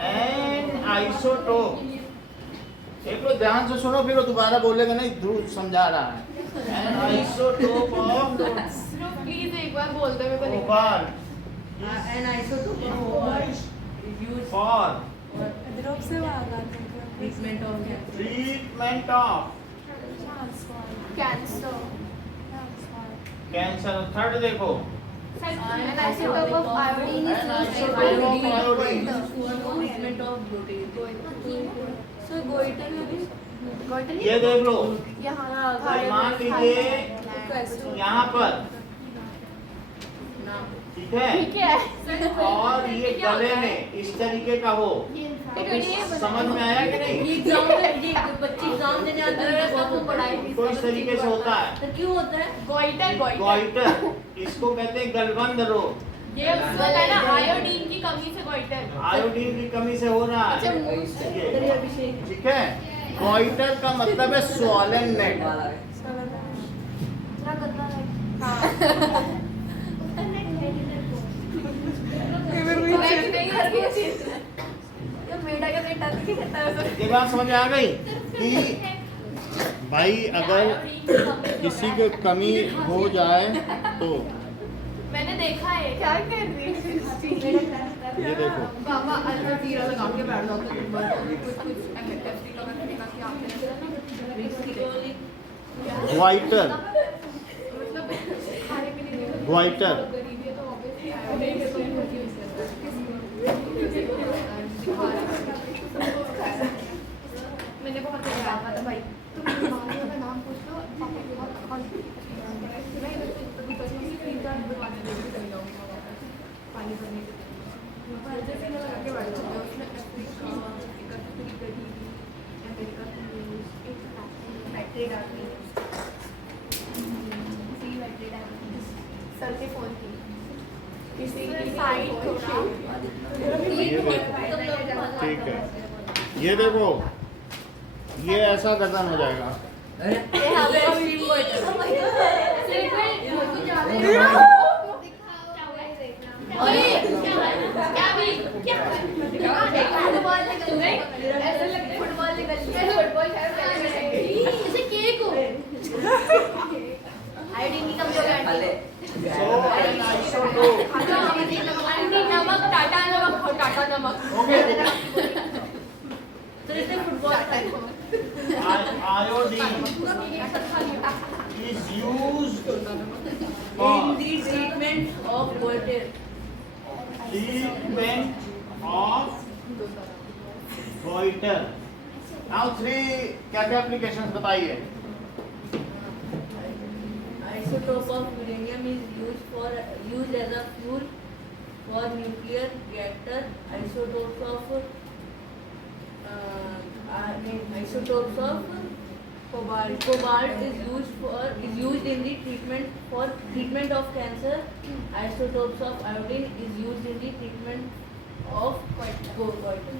एन आइसोटोप, एक बार ध्यान से सुनो, फिर वो दोबारा बोलेगा नहीं, ध्रुव समझा रहा है। एन आइसोटोप ऑफ प्लीज एक बार बोल दो मेरे को। Cobalt An isotope of cobalt is used for ध्रुव से वो आगा थे treatment of cancer. treatment of Cancer. Cancer. Third देखो, An isotope of iodine is An used isotope in of iodine. Treatment of bloated. So goitre भी ये देख लो, यहाँ मान लीजिए कैसे यहाँ पर, ठीक है, ठीक है और ये गले में इस तरीके का हो, समझ में आया कि नहीं? एग्जाम में ये बच्चे एग्जाम देने आते हैं तो बहुत पढ़ाई तो इस तरीके से होता है तो क्यों होता है? गोइटर गोइटर, इसको कहते हैं गलबंद रोग। ये उसका है ना आयोडीन की कमी से गोइटर आयोडीन की कमी से हो रहा अच्छा, है ये, ठीक है। गोइटर का मतलब है स्वॉलन नेक। ये बात समझ में आ गई कि भाई अगर किसी को कमी हो जाए तो मैंने देखा है क्या कर रही ये देखो, बाबा अलजीरा लगा के बैठ जाओ तो कुछ एमएफसी का मैंने देखा कि आपने ग्वाइटर, मतलब खाने पीने की ग्वाइटर, गरीबी है तो ऑब्वियसली आयोडीन की कमी होती है उसके अंदर। मैंने बहुत देखा था भाई, तुम मानो का नाम पूछ लो पापा के बहुत मैं इधर से कभी कभी स्क्रीन कार्ड बनवाने लेके चली जाऊंगी वहाँ पर पानी भरने के लिए पर जैसे मैं लगा के बैठ जाती हूँ उसमें अफ्रीका इकट्ठी गरीबी अमेरिका की न्यूज़ एक बैटरी डालनी सर के फोन की किसी सर, की साइड थोड़ा ये देखो, ठीक है, ये देखो, ये ऐसा गर्दन हो जाएगा। टाटा नमक ओके, तो इससे football iodine is used in for the treatment of goiter. treatment of goiter. Now three क्या क्या applications बताइए? Isotope of uranium is used as a fuel for nuclear reactor. Isotopes of cobalt is used in the treatment of cancer. Isotopes of iodine is used in the treatment of goiter.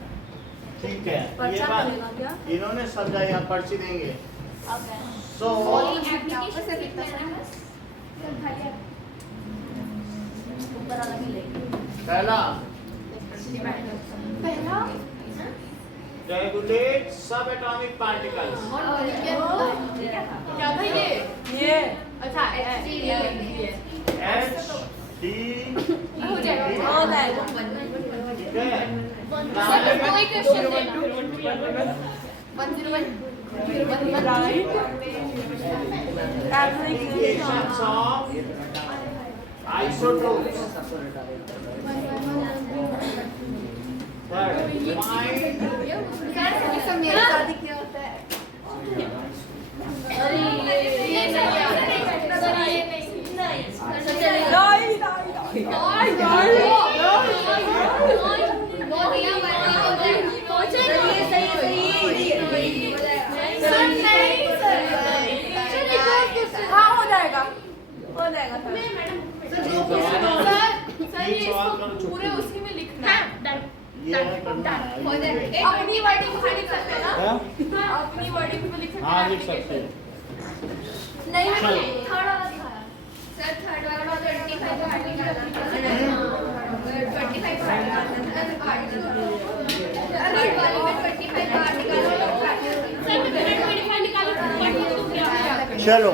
ठीक है, ये बात इन्होंने समझाई, आप पर्ची देंगे। So पहला regulate subatomic particles. क्या था ये अच्छा H D हो जाएगा ठीक है। कोई question they 101 Applications of isotopes. Third, find ये सब मेरे साथ ही क्या होता है अरे ये नहीं सर ये हाँ हो जाएगा पूरे उसी में लिखना है ये करना है। अपनी वर्डिंग से लिख सकते हैं ना हाँ? अपनी वर्डिंग से लिख सकते हैं हाँ लिख सकते हैं। नहीं चलो। थर्ड वाला दिखाया सर थर्ड वाला 25 बाहर निकालना 25 बाहर निकालना थर्ड वाले में 25 बाहर निकालना सर 25 निकालो चलो